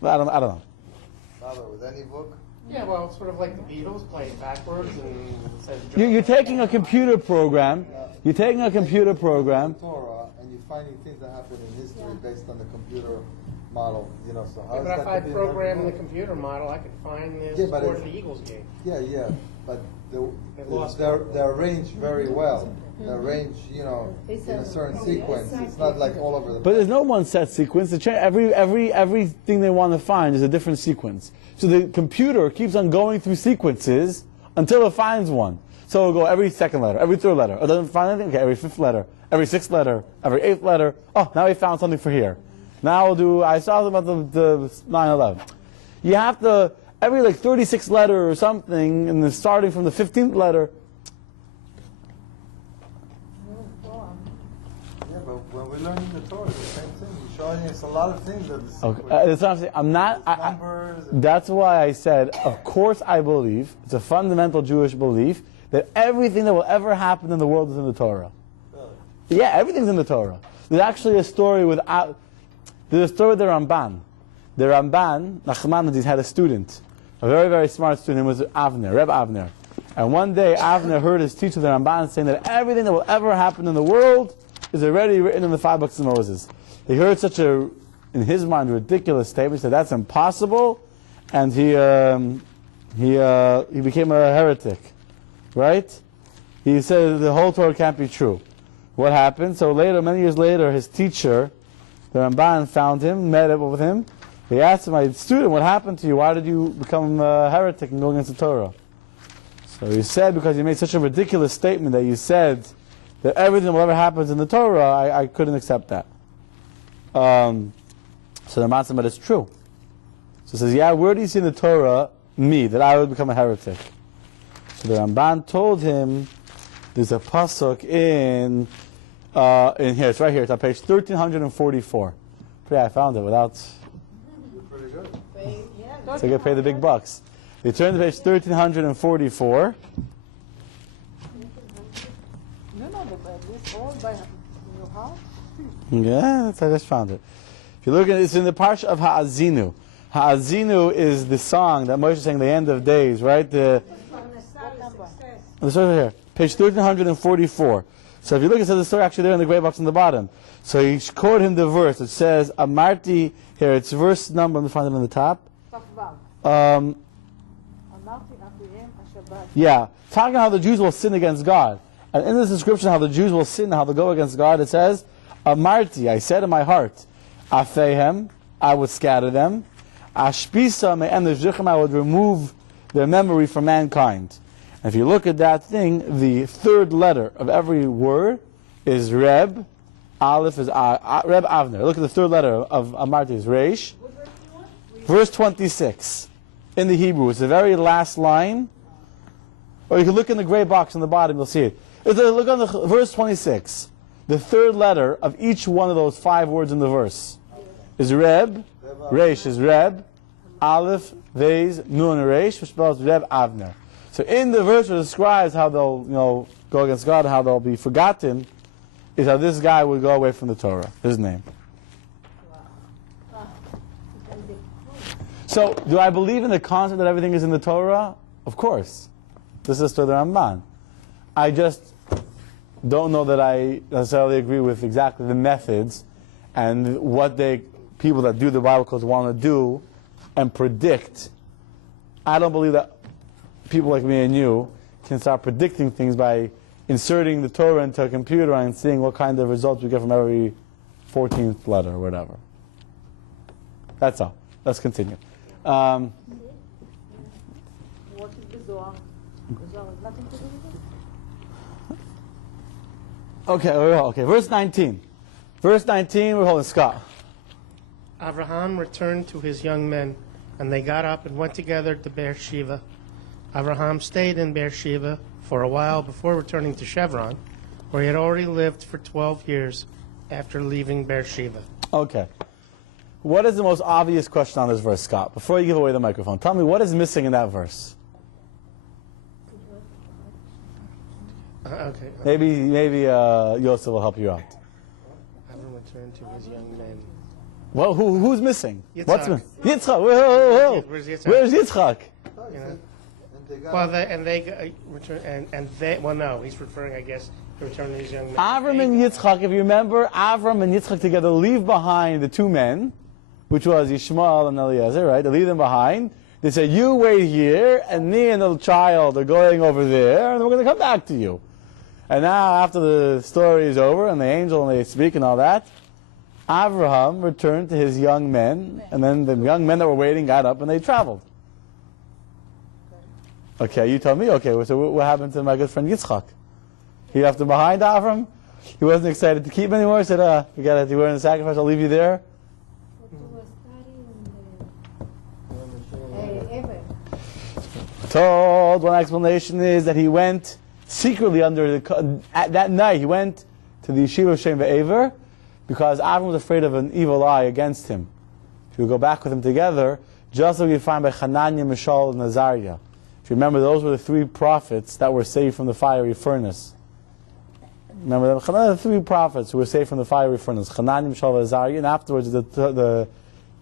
don't know. Rather, with any book. Yeah, well, it's sort of like the Beatles playing backwards and it says. You're taking a computer program. You're taking a computer program. Torah, and you're finding things that happen in history based on the computer model. You know, so how Yeah, is but that if I to be program the another book? computer model, I could find the Yeah, but score of it's- the Eagles game. Yeah, but lost they're arranged very well. They're arranged, in a certain sequence. It's not like all over the But there's no one set sequence. Everything they want to find is a different sequence. So the computer keeps on going through sequences until it finds one. So it'll go every second letter, every third letter. It doesn't find anything. Okay, every fifth letter, every sixth letter, every eighth letter. Oh, now we found something for here. Now we'll do. I saw about the 9/11. You have to every 36 letter or something, and then starting from the 15th letter. Yeah, but when we're learning the Torah, it's the same thing. You're showing us a lot of things that the Okay, that's what I'm saying. I'm not. numbers. And That's why I said, of course, I believe it's a fundamental Jewish belief that everything that will ever happen in the world is in the Torah. really. Yeah, everything's in the Torah. There's actually a story with the Ramban. The Ramban, Nachmanides, had a student, a very, very smart student. It was Avner, Reb Avner. And one day, Avner heard his teacher, the Ramban, saying that everything that will ever happen in the world is already written in the 5 books of Moses. He heard such a, in his mind, ridiculous statement. He said, that's impossible. And he became a heretic. Right? He said the whole Torah can't be true. What happened? So later, many years later, his teacher, the Ramban, found him, met up with him. He asked him, my student, what happened to you? Why did you become a heretic and go against the Torah? So he said, because you made such a ridiculous statement that you said that everything whatever happens in the Torah, I couldn't accept that. So the Ramban said, but it's true. So he says, yeah, where do you see in the Torah me, that I would become a heretic? So the Ramban told him, there's a pasuk in here, it's right here, it's on page 1344. Yeah, I found it without... Pretty good. So I get paid the big bucks. They turn to page 1344. But this all by your house? Yeah, I just found it. If you look at it, it's in the parsha of Ha'azinu. Ha'azinu is the song that Moshe sang at the end of days, right? It's over here, page 1344. So if you look, it says the story actually there in the gray box on the bottom. So he quoted him the verse. It says, Amarti, here, it's verse number, let me find it on the top. Yeah, talking about how the Jews will sin against God. And in this description how the Jews will sin, how they'll go against God, it says, Amarti, I said in my heart, Afehem, I would scatter them. Ashpisa me'en l'shichem, I would remove their memory from mankind. And if you look at that thing, the third letter of every word is Reb, Aleph is Reb Avner. Look at the third letter of Amarti is Reish. Verse 26 in the Hebrew. It's the very last line. Or you can look in the gray box on the bottom, you'll see it. Look on the verse 26. The third letter of each one of those 5 words in the verse is Reb. Reish is Reb. Aleph, Vez, Nun, Reish, which spells Reb Avner. So in the verse which describes how they'll go against God, how they'll be forgotten, is how this guy would go away from the Torah. His name. So, do I believe in the concept that everything is in the Torah? Of course. This is to the Ramban. I just don't know that I necessarily agree with exactly the methods and what people that do the Bible codes want to do and predict. I don't believe that people like me and you can start predicting things by inserting the Torah into a computer and seeing what kind of results we get from every 14th letter or whatever. That's all. Let's continue. What is the Zohar? The Zohar has nothing to do with it? Okay, verse 19. Verse 19, we're holding Scott. Abraham returned to his young men, and they got up and went together to Beersheba. Abraham stayed in Beersheba for a while before returning to Chevron, where he had already lived for 12 years after leaving Beersheba. Okay. What is the most obvious question on this verse, Scott? Before you give away the microphone, tell me what is missing in that verse. Okay. Maybe Yosef will help you out. Abraham returned to his young men. Well, who's missing? Yitzchak. What's missing? Yitzchak. Whoa. Where's Yitzchak? Where's Yitzchak? You know? Well, no, he's referring, I guess, to return to his young men. Avram and Yitzchak, if you remember, Avram and Yitzchak together leave behind the 2 men, which was Ishmael and Eliezer, right? They leave them behind. They say, you wait here, and me and the child are going over there, and we're going to come back to you. And now, after the story is over, and the angel and they speak and all that, Avraham returned to his young men, and then the young men that were waiting got up and they traveled. Okay, you tell me. Okay, so what happened to my good friend Yitzchak? He left him behind, Avram. He wasn't excited to keep him anymore. He said, "You got to wear the sacrifice. I'll leave you there." Told one explanation is that he went secretly at that night. He went to the yeshiva of Shem Ve'ever because Avram was afraid of an evil eye against him. He would go back with him together, just like we find by Hananiah, Mishael, and Azariah. If you remember, those were the 3 prophets that were saved from the fiery furnace. Remember them? The 3 prophets who were saved from the fiery furnace. Hananiah, Mishael, and Azariah. And afterwards, the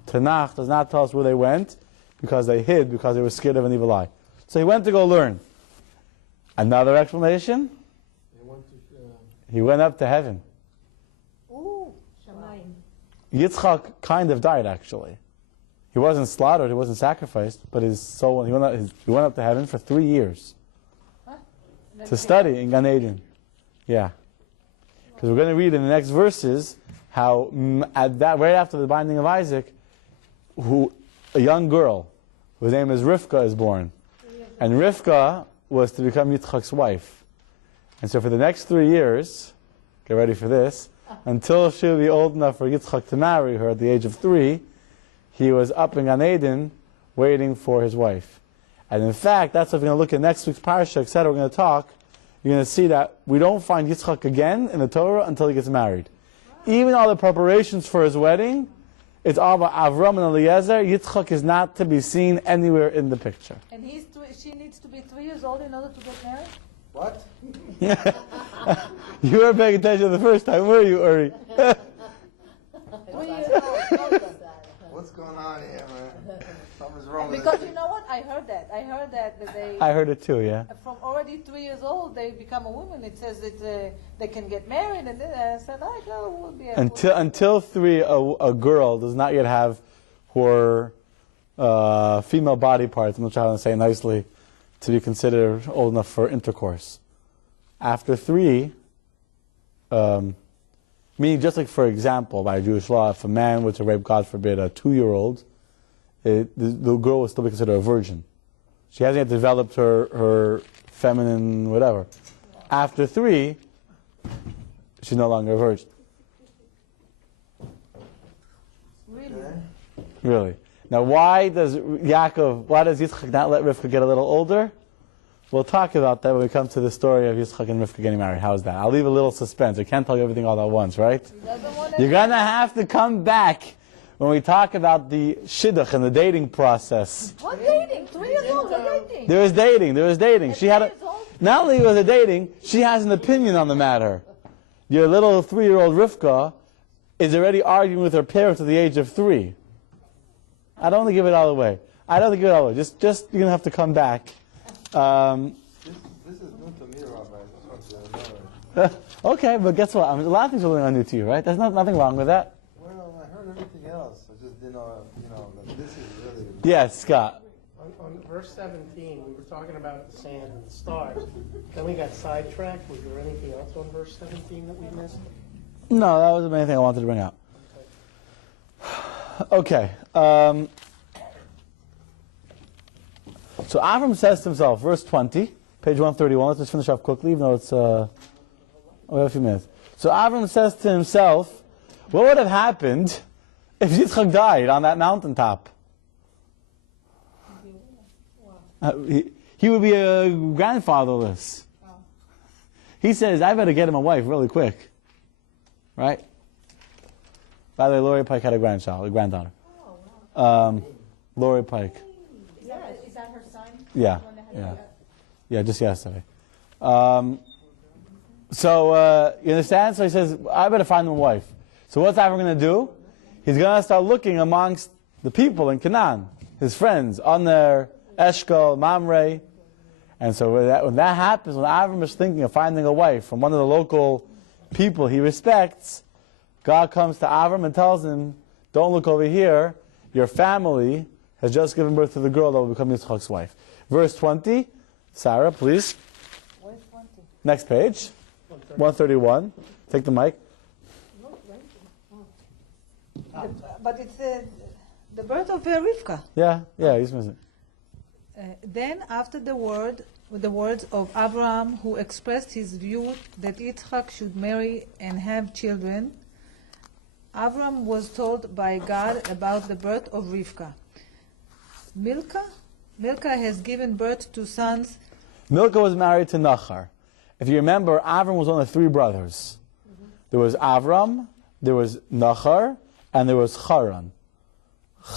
Tanakh does not tell us where they went because they hid because they were scared of an evil eye. So he went to go learn. Another explanation? He went up to heaven. Ooh, Shamayim. Yitzchak kind of died, actually. He wasn't slaughtered, he wasn't sacrificed, but his soul, he went up to heaven for 3 years to study in Gan Eden. Yeah. Because we're going to read in the next verses how right after the binding of Isaac, a young girl whose name is Rivka is born. And Rivka was to become Yitzchak's wife. And so for the next 3 years, get ready for this, until she would be old enough for Yitzchak to marry her at the age of 3, he was up in Gan Eden waiting for his wife. And in fact, that's what we're going to look at next week's parasha, etc. We're going to talk. You're going to see that we don't find Yitzchak again in the Torah until he gets married. Even all the preparations for his wedding, it's all about Avram and Eliezer. Yitzchak is not to be seen anywhere in the picture. And she needs to be 3 years old in order to get married? What? You weren't paying attention the first time, were you, Uri? 3 years old. What's going on here, man? Something's wrong with Because it. you know what? I heard that they, I heard it too, yeah. from already 3 years old, they become a woman. It says that they can get married, and then I said, I know, we'll be able Until 3, a girl does not yet have her female body parts, I'm not trying to say nicely, to be considered old enough for intercourse. After 3, meaning just like, for example, by Jewish law, if a man were to rape, God forbid, a 2-year-old, the girl would still be considered a virgin. She hasn't yet developed her feminine whatever. After 3, she's no longer a virgin. Really. Now, why does Yitzchak not let Rivka get a little older? We'll talk about that when we come to the story of Yitzchak and Rivka getting married. How's that? I'll leave a little suspense. I can't tell you everything all at once, right? You're going to have to come back when we talk about the shidduch and the dating process. What dating? 3 years old, what dating? There was dating. She had not only was it dating, she has an opinion on the matter. Your little 3-year-old Rivka is already arguing with her parents at the age of 3. I don't want to give it all away. Just you're going to have to come back. This is new to me, Rabbi. I just want you to know. Okay, but guess what? I mean, a lot of things are new to you, right? There's nothing wrong with that. Well, I heard everything else. I just didn't know, that this is really... Yes, Scott. On verse 17, we were talking about the sand and the stars. Then we got sidetracked. Was there anything else on verse 17 that we missed? No, that was the main thing I wanted to bring up. Okay. So Avram says to himself, verse 20, page 131. Let's just finish off quickly, even though it's we have a few minutes. So Avram says to himself, what would have happened if Yitzchak died on that mountaintop? He would be grandfatherless. He says, I better get him a wife really quick. Right? By the way, Lori Pike had a granddaughter. Lori Pike. Is that her son? Yeah, just yesterday. So, you understand? So he says, I better find him a wife. So what's Avram going to do? He's going to start looking amongst the people in Canaan, his friends, Aner, Eshkol, Mamre. And so when that happens, when Avram is thinking of finding a wife from one of the local people he respects, God comes to Avram and tells him, don't look over here. Your family has just given birth to the girl that will become Yitzchak's wife. Verse 20. Sarah, please. Where's 20? Next page. 131. Take the mic. But it's the birth of Rivka. Yeah, he's missing. Then, after the words of Abraham, who expressed his view that Yitzchak should marry and have children, Abraham was told by God about the birth of Rivka. Milcah has given birth to sons. Milcah was married to Nachar. If you remember, Avram was one of 3 brothers. There was Avram, there was Nachar, and there was Haran.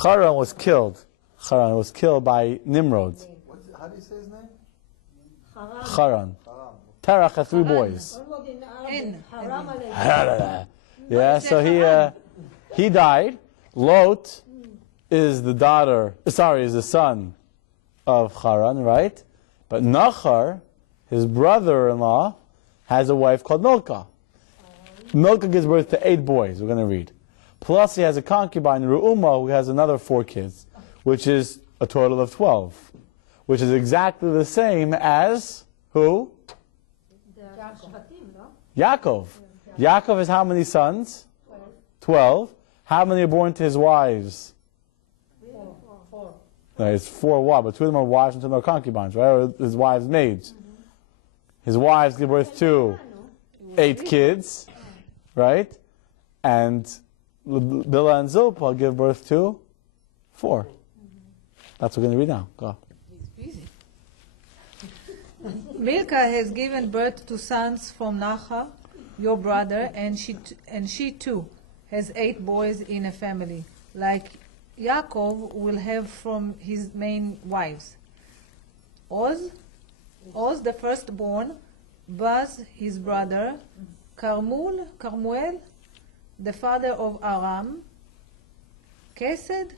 Haran was killed. Haran was killed by Nimrod. How do you say his name? Haran. Terach had 3 boys. Yeah, so he died. Lot is the son of Haran, right? But Nachar, his brother-in-law, has a wife called Milcah. Milcah gives birth to 8 boys, we're going to read. Plus he has a concubine, Re'umah, who has another 4 kids, which is a total of 12. Which is exactly the same as, who? Yaakov. Yaakov has how many sons? 12. How many are born to his wives? 4. No, it's 4 wives, but 2 of them are wives and 2 of them are concubines, right? Or his wives' maids. His wives give birth to 8 kids, right? And Bilhah and Zilpah give birth to 4. That's what we're going to read now. Go. Milcah has given birth to sons from Nachor, your brother, and she too has 8 boys in a family, like Yaakov will have from his main wives. Oz the firstborn, Baz his brother, Carmuel, the father of Aram, Kesed,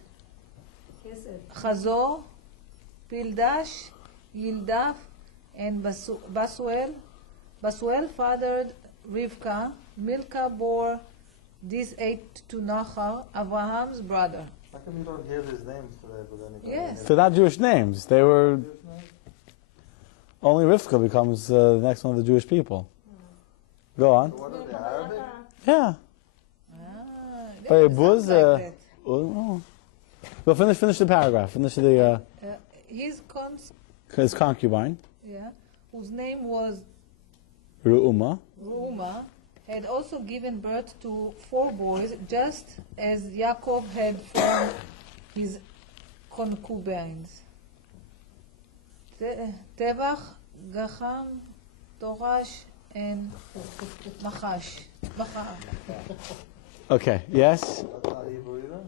Chazor, Pildash, Yildaf, and Basuel. Basuel fathered Rivka. Milcah bore these 8 to Nachor, Abraham's brother. How come you don't hear these names today with anybody? Yes. They're not Jewish names. They were... Only Rivka becomes the next one of the Jewish people. Go on. What are they, Arabic? Yeah. They Buz, sound like that. Well, finish the paragraph. Finish the his concubine, whose name was Ru'uma. Ruma, had also given birth to 4 boys, just as Yaakov had from his concubines. Tevach, Gacham, Torash, and Machash. Okay. Yes. That's not Hebrew either?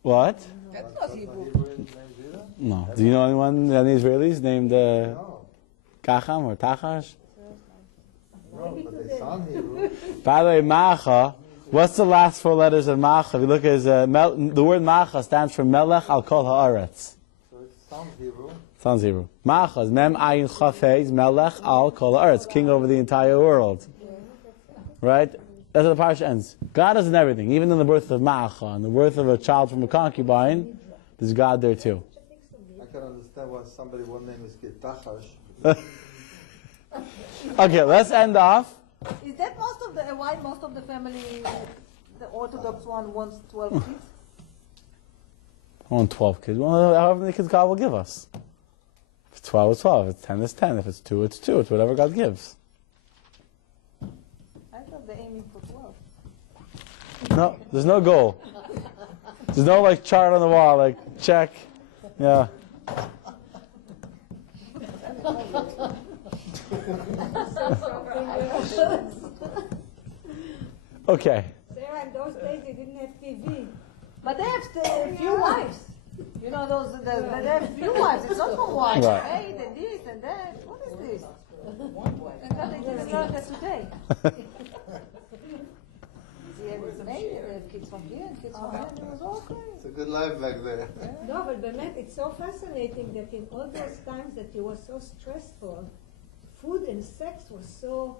What? That's not Hebrew. Hebrew names either? No. Do you know anyone, any Israelis named No. Kacham or Tachash? No, but they sound Hebrew. By the way, Macha. What's the last 4 letters of Macha? If you look at his, the word Macha stands for Melech al Kol Haaretz. So it sounds Hebrew. Sounds Hebrew. Macha is Mem Ayin Chafez Melech al Kol Haaretz, king over the entire world. Right? That's how the parsha ends. God is in everything, even in the birth of Macha and the birth of a child from a concubine. There's God there too. I can understand why one name is Tachash. Okay, let's end off. Is that why most of the family, the Orthodox one, wants 12 kids? I want 12 kids. Well, however many kids God will give us. If it's 12, it's 12. If it's 10, it's 10. If it's 2, it's 2. It's whatever God gives. I thought they're aiming for 12. No, there's no goal. There's no like chart on the wall, like check. Yeah. Okay. Sarah, in those days they didn't have TV. But they have a few wives. You know, they have few wives. It's not for one. Right. Hey, and this and that. What is this? And God, they didn't learn that today. They have kids from here and kids from there. It was all crazy. It's a good life back there. No, but Bemet, it's so fascinating that in all those times that you were so stressful, food and sex was so,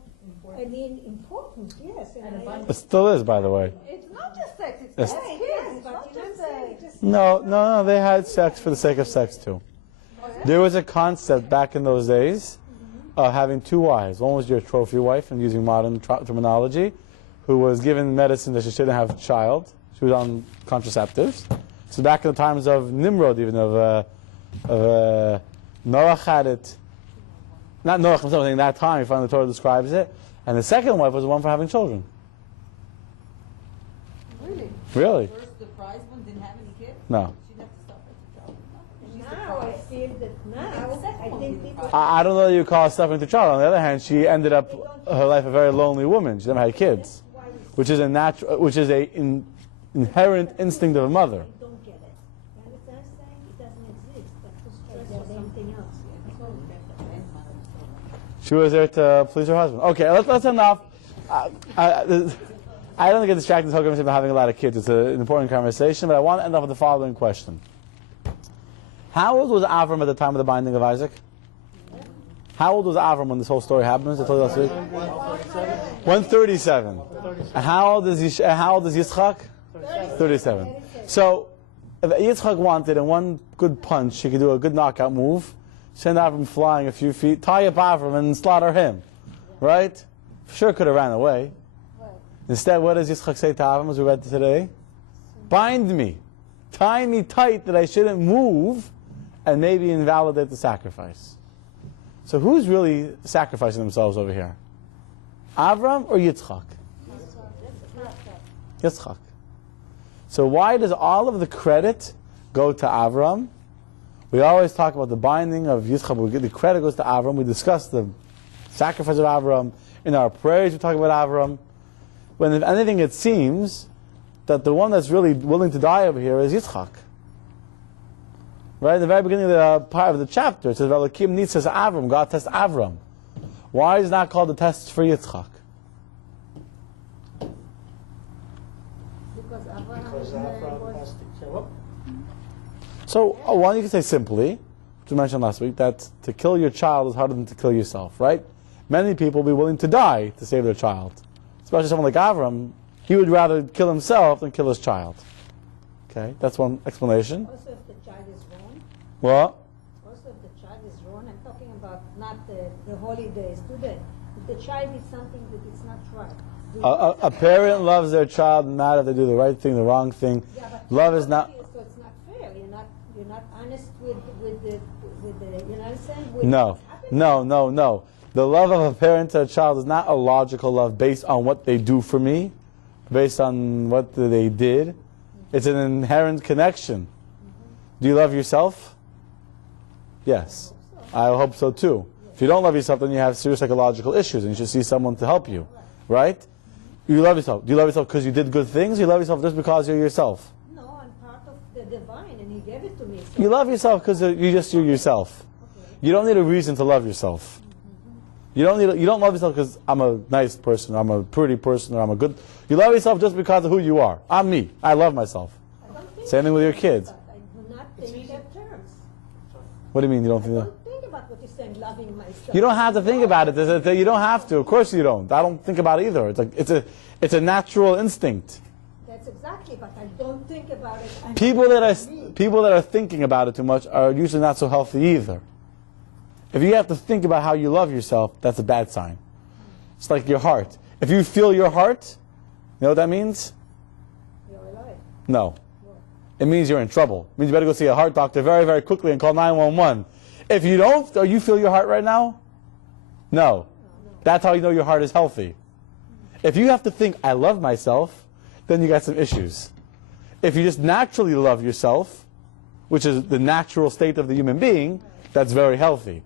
important, yes. And It still is, by the way. It's not just sex, it's Yes. kids. It's not just No, they had sex for the sake of sex too. There was a concept back in those days of having 2 wives. One was your trophy wife, and using modern terminology, who was given medicine that she shouldn't have a child. She was on contraceptives. So back in the times of Nimrod, even of Noach had it. Not Noach himself, I think that time, you find the Torah describes it. And the second wife was the one for having children. Really? Really? First, the prize one didn't have any kids? No. She'd have to stop at the child. now I feel that now I think people I don't know that you call it stuffing the child. On the other hand, she ended up her life a very lonely woman. She never had kids, which is an inherent instinct of a mother. don't get it. You understand what I'm saying? It doesn't exist. That's too stressful for something else. She was there to please her husband. Okay, let's end off. I don't get distracted talking about having a lot of kids. It's an important conversation, but I want to end off with the following question. How old was Avram at the time of the binding of Isaac? How old was Avram when this whole story happens? I told you last week. 137. And how old is Yitzchak? 37. So, if Yitzchak wanted in one good punch, he could do a good knockout move, send Avram flying a few feet, tie up Avram and slaughter him. Right? Sure could have ran away. Instead, what does Yitzchak say to Avram as we read today? Bind me. Tie me tight that I shouldn't move and maybe invalidate the sacrifice. So who's really sacrificing themselves over here? Avram or Yitzchak? Yitzchak. So why does all of the credit go to Avram? We always talk about the binding of Yitzchak. The credit goes to Avram. We discuss the sacrifice of Avram. In our prayers we talk about Avram. When if anything it seems that the one that's really willing to die over here is Yitzchak. Right? In the very beginning of the part of the chapter, it says, Elokim nitzas Avram, God tests Avram. Why is it not called the test for Yitzchak? Because Abraham has to kill him. So, one you can say simply, which we mentioned last week, that to kill your child is harder than to kill yourself, right? Many people will be willing to die to save their child. Especially someone like Avram, he would rather kill himself than kill his child. Okay, that's one explanation. Also, if the child is wrong. What? Also, if the child is wrong, I'm talking about not the holidays today. If the child did something that is not right. A parent loves their child, no matter if they do the right thing, the wrong thing. Yeah, but Love is not. So it's not fair. You're not honest with the you know what I'm saying? With No, no. The love of a parent to a child is not a logical love based on what they do for me, based on what they did. It's an inherent connection. Do you love yourself? Yes. I hope so too. If you don't love yourself, then you have serious psychological issues and you should see someone to help you. Right? You love yourself. Do you love yourself because you did good things? Or you love yourself just because you're yourself? No, I'm part of the divine and he gave it to me. So You love yourself because you're yourself. You don't need a reason to love yourself. You don't love yourself because I'm a nice person, or I'm a pretty person, or I'm a good. You love yourself just because of who you are. I'm me. I love myself. I don't think Same thing with your kids. I do not think that terms. What do you mean you don't I think that? don't think about what you're saying, loving myself. You don't have to think about it. You don't have to. Of course you don't. I don't think about it either. It's a natural instinct. That's exactly, but I don't think about it. I'm People that are me. thinking about it too much are usually not so healthy either. If you have to think about how you love yourself, that's a bad sign. It's like your heart. If you feel your heart, you know what that means? You're alive. No. It means you're in trouble. It means you better go see a heart doctor very, very quickly and call 911. If you don't, or you feel your heart right now? No. That's how you know your heart is healthy. If you have to think, I love myself, then you got some issues. If you just naturally love yourself, which is the natural state of the human being, that's very healthy.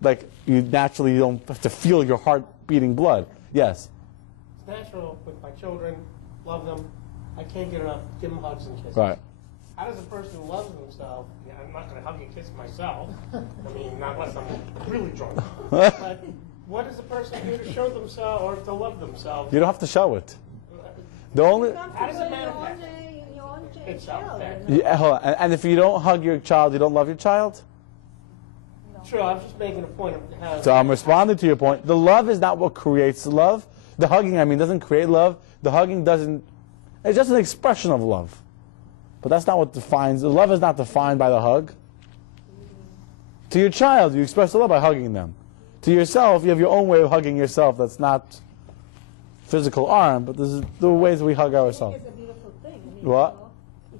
Like, you naturally don't have to feel your heart beating blood. Yes? It's natural with my children, love them. I can't get enough, give them hugs and kisses. Right. How does a person who loves themselves, yeah, I'm not going to hug and kiss myself. I mean, not unless I'm really drunk. But what does a person do to show themselves or to love themselves? You don't have to show it. The only... How does it manifest? Your own Itself, child, okay. you know? Yeah, hold on. And if you don't hug your child, you don't love your child? True, I was just making a point of how... So I'm responding to your point. The love is not what creates love. The hugging, doesn't create love. The hugging doesn't... It's just an expression of love. But that's not what defines... The love is not defined by the hug. To your child, you express the love by hugging them. To yourself, you have your own way of hugging yourself that's not physical arm, but this is the ways we hug ourselves. It's a beautiful thing. I mean, What?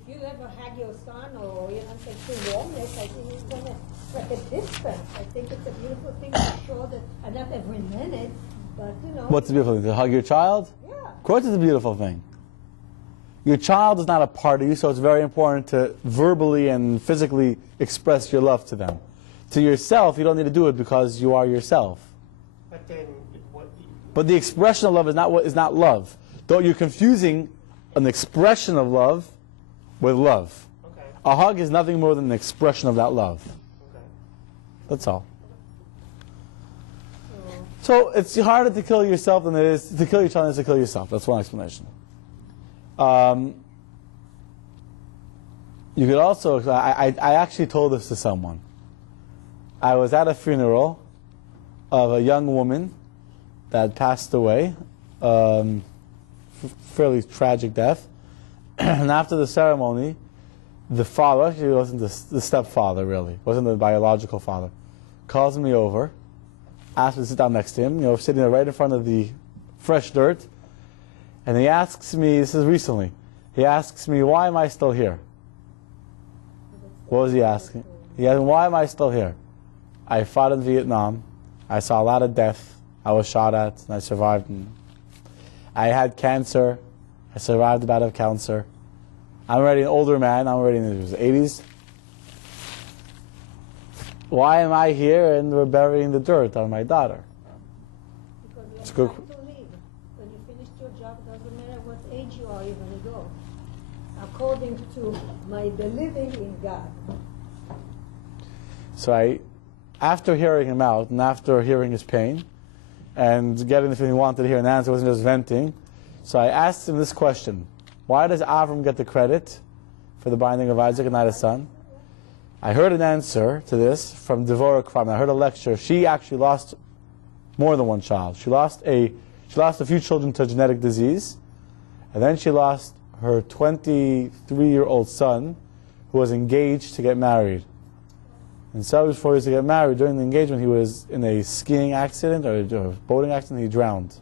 You know, if you ever hug your son or, you know, through warmness, I think it's going to, like a distance. I think it's a beautiful thing to show that, not every minute, but, you know. What's the beautiful thing? To hug your child? Yeah. Of course it's a beautiful thing. Your child is not a part of you, so it's very important to verbally and physically express your love to them. To yourself, you don't need to do it because you are yourself. But then, what... But the expression of love is not love. Though you're confusing an expression of love with love. Okay. A hug is nothing more than an expression of that love. Okay. That's all. So it's harder to kill yourself than it is to kill your child than it is to kill yourself. That's one explanation. You could also, I actually told this to someone. I was at a funeral of a young woman that passed away, fairly tragic death. And after the ceremony, the father, actually it wasn't the stepfather really, wasn't the biological father, calls me over, asks me to sit down next to him, sitting there right in front of the fresh dirt, and he asks me, this is recently, he asks me, why am I still here? What was he asking? He asked, why am I still here? I fought in Vietnam. I saw a lot of death. I was shot at, and I survived. And I had cancer. I survived a bout of cancer. I'm already an older man. I'm already in his 80s. Why am I here and we're burying the dirt on my daughter? Because It's you good. have time to leave. When you finish your job, it doesn't matter what age you are, you're going to go. According to my believing in God. So after hearing him out and after hearing his pain and getting the feeling he wanted to hear an answer, wasn't just venting, so I asked him this question: why does Avram get the credit for the binding of Isaac and not his son? I heard an answer to this from Devorah Kram. I heard a lecture. She actually lost more than one child. She lost a few children to genetic disease, and then she lost her 23-year-old son, who was engaged to get married. And so before he was to get married, during the engagement, he was in a skiing accident or a boating accident. He drowned.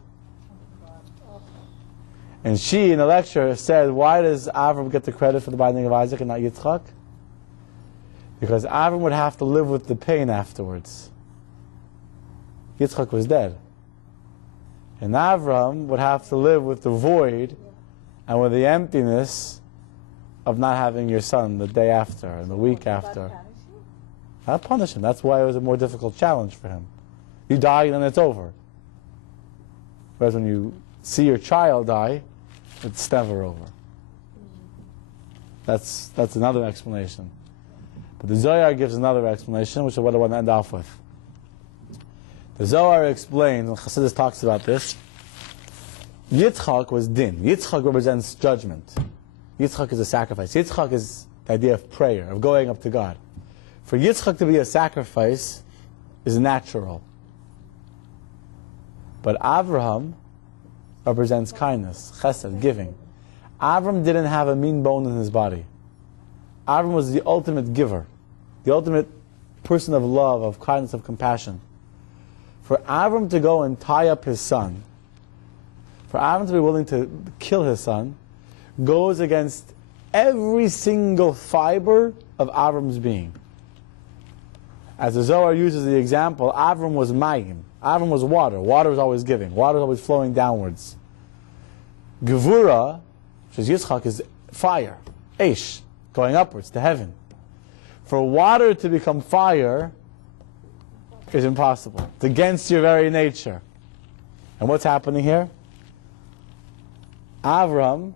And she, in the lecture, said, why does Avram get the credit for the binding of Isaac and not Yitzchak? Because Avram would have to live with the pain afterwards. Yitzchak was dead. And Avram would have to live with the void and with the emptiness of not having your son the day after and the week after. Not punish him. That's why it was a more difficult challenge for him. You die and then it's over. Whereas when you see your child die, it's never over. That's another explanation. But the Zohar gives another explanation, which is what I want to end off with. The Zohar explains, and Chassidus talks about this, Yitzchak was din. Yitzchak represents judgment. Yitzchak is a sacrifice. Yitzchak is the idea of prayer, of going up to God. For Yitzchak to be a sacrifice is natural. But Avraham represents kindness, chesed, giving. Avram didn't have a mean bone in his body. Avram was the ultimate giver, the ultimate person of love, of kindness, of compassion. For Avram to go and tie up his son, for Avram to be willing to kill his son, goes against every single fiber of Avram's being. As the Zohar uses the example, Avram was mayim. Avram was water. Water is always giving. Water is always flowing downwards. Gevura, which is Yitzchak, is fire, Eish, going upwards to heaven. For water to become fire is impossible. It's against your very nature. And what's happening here? Avram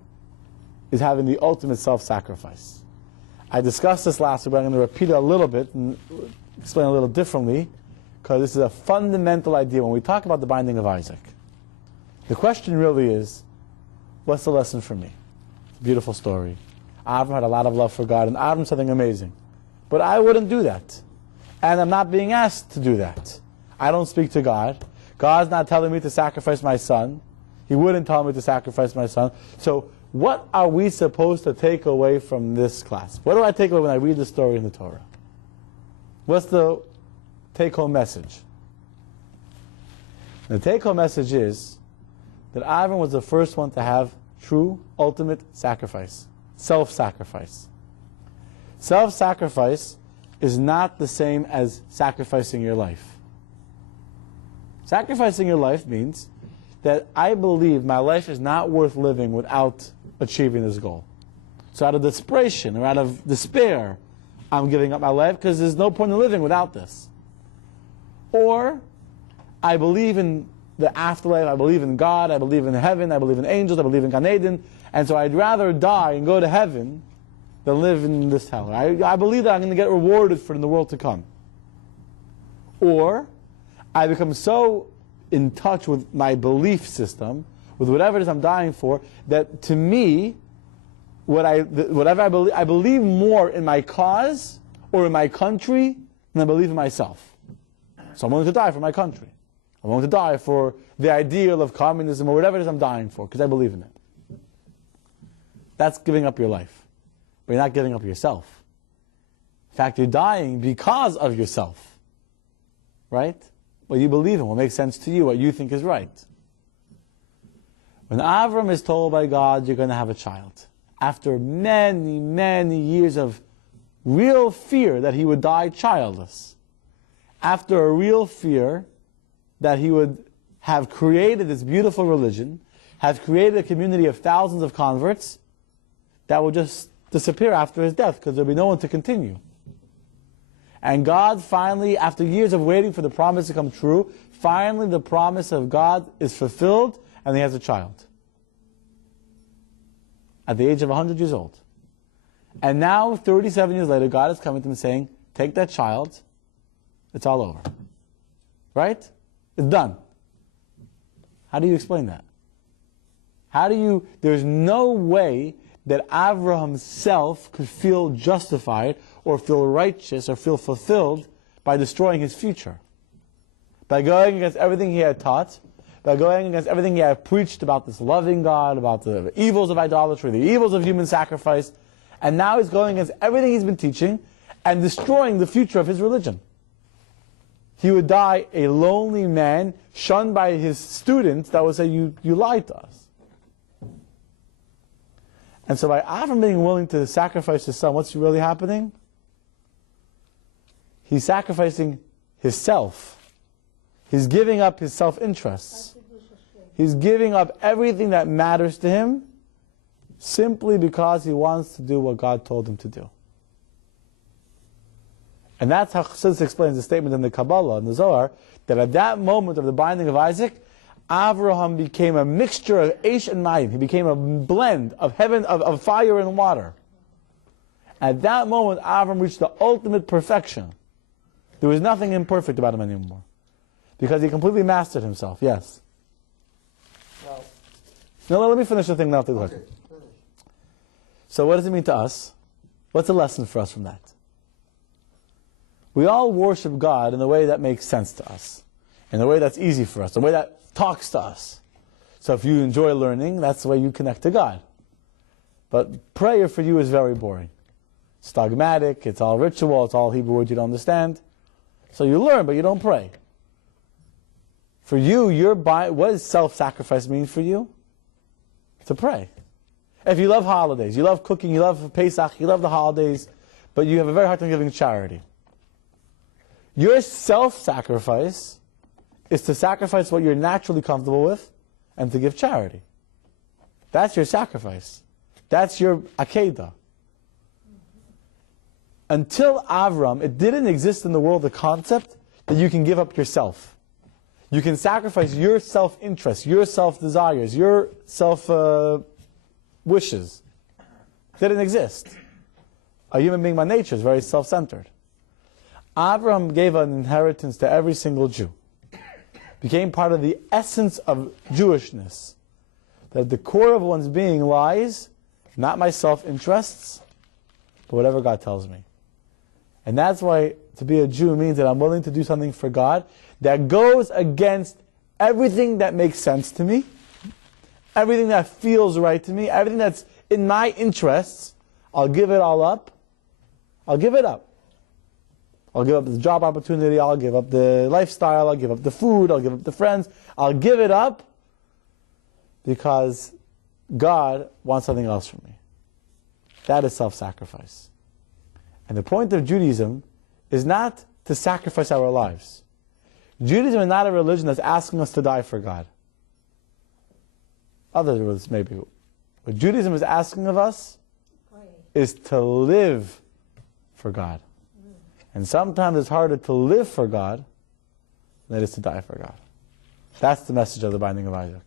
is having the ultimate self-sacrifice. I discussed this last week, but I'm going to repeat it a little bit and explain a little differently, because this is a fundamental idea when we talk about the binding of Isaac. The question really is, what's the lesson for me? It's a beautiful story. Avram had a lot of love for God, and Avram's something amazing. But I wouldn't do that. And I'm not being asked to do that. I don't speak to God. God's not telling me to sacrifice my son. He wouldn't tell me to sacrifice my son. So what are we supposed to take away from this class? What do I take away when I read the story in the Torah? What's the take-home message? The take-home message is that Avram was the first one to have true, ultimate sacrifice. Self-sacrifice. Self-sacrifice is not the same as sacrificing your life. Sacrificing your life means that I believe my life is not worth living without achieving this goal. So out of desperation or out of despair, I'm giving up my life because there's no point in living without this. Or I believe in the afterlife, I believe in God, I believe in heaven, I believe in angels, I believe in Gan Eden, and so I'd rather die and go to heaven than live in this hell. I believe that I'm going to get rewarded for it in the world to come. Or I become so in touch with my belief system, with whatever it is I'm dying for, that to me, whatever I believe more in my cause or in my country than I believe in myself. So I'm willing to die for my country. I'm willing to die for the ideal of communism or whatever it is I'm dying for, because I believe in it. That's giving up your life. But you're not giving up yourself. In fact, you're dying because of yourself. Right? What you believe in, what makes sense to you, what you think is right. When Avram is told by God, you're going to have a child, after many, many years of real fear that he would die childless, after a real fear that he would have created this beautiful religion, have created a community of thousands of converts that would just disappear after his death because there would be no one to continue. And God finally, after years of waiting for the promise to come true, finally the promise of God is fulfilled and he has a child. At the age of 100 years old. And now, 37 years later, God is coming to him saying, take that child, it's all over. Right? It's done. How do you explain that? There's no way that Avraham himself could feel justified or feel righteous or feel fulfilled by destroying his future. By going against everything he had taught, by going against everything he had preached about this loving God, about the evils of idolatry, the evils of human sacrifice, and now he's going against everything he's been teaching and destroying the future of his religion. He would die a lonely man, shunned by his students that would say, you lied to us. And so by Avram being willing to sacrifice his son, what's really happening? He's sacrificing himself. He's giving up his self-interests. He's giving up everything that matters to him simply because he wants to do what God told him to do. And that's how Chassidus explains the statement in the Kabbalah, in the Zohar, that at that moment of the binding of Isaac, Avraham became a mixture of Eish and Mayim. He became a blend of heaven, of fire and water. At that moment, Avraham reached the ultimate perfection. There was nothing imperfect about him anymore. Because he completely mastered himself. Yes? No, let me finish the thing now. Okay. So what does it mean to us? What's the lesson for us from that? We all worship God in a way that makes sense to us. In a way that's easy for us. In a way that talks to us. So if you enjoy learning, that's the way you connect to God. But prayer for you is very boring. It's dogmatic, it's all ritual, it's all Hebrew words you don't understand. So you learn, but you don't pray. For you, what does self-sacrifice mean for you? To pray. If you love holidays, you love cooking, you love Pesach, you love the holidays, but you have a very hard time giving charity. Your self-sacrifice is to sacrifice what you're naturally comfortable with and to give charity. That's your sacrifice. That's your akedah. Until Avram, it didn't exist in the world the concept that you can give up yourself. You can sacrifice your self-interest, your self-desires, your self-wishes. Didn't exist. A human being by nature is very self-centered. Avram gave an inheritance to every single Jew. Became part of the essence of Jewishness. That at the core of one's being lies, not my self-interests, but whatever God tells me. And that's why to be a Jew means that I'm willing to do something for God that goes against everything that makes sense to me, everything that feels right to me, everything that's in my interests. I'll give it all up. I'll give it up. I'll give up the job opportunity, I'll give up the lifestyle, I'll give up the food, I'll give up the friends. I'll give it up because God wants something else from me. That is self-sacrifice. And the point of Judaism is not to sacrifice our lives. Judaism is not a religion that's asking us to die for God. Other religions maybe. What Judaism is asking of us is to live for God. And sometimes it's harder to live for God than it is to die for God. That's the message of the binding of Isaac.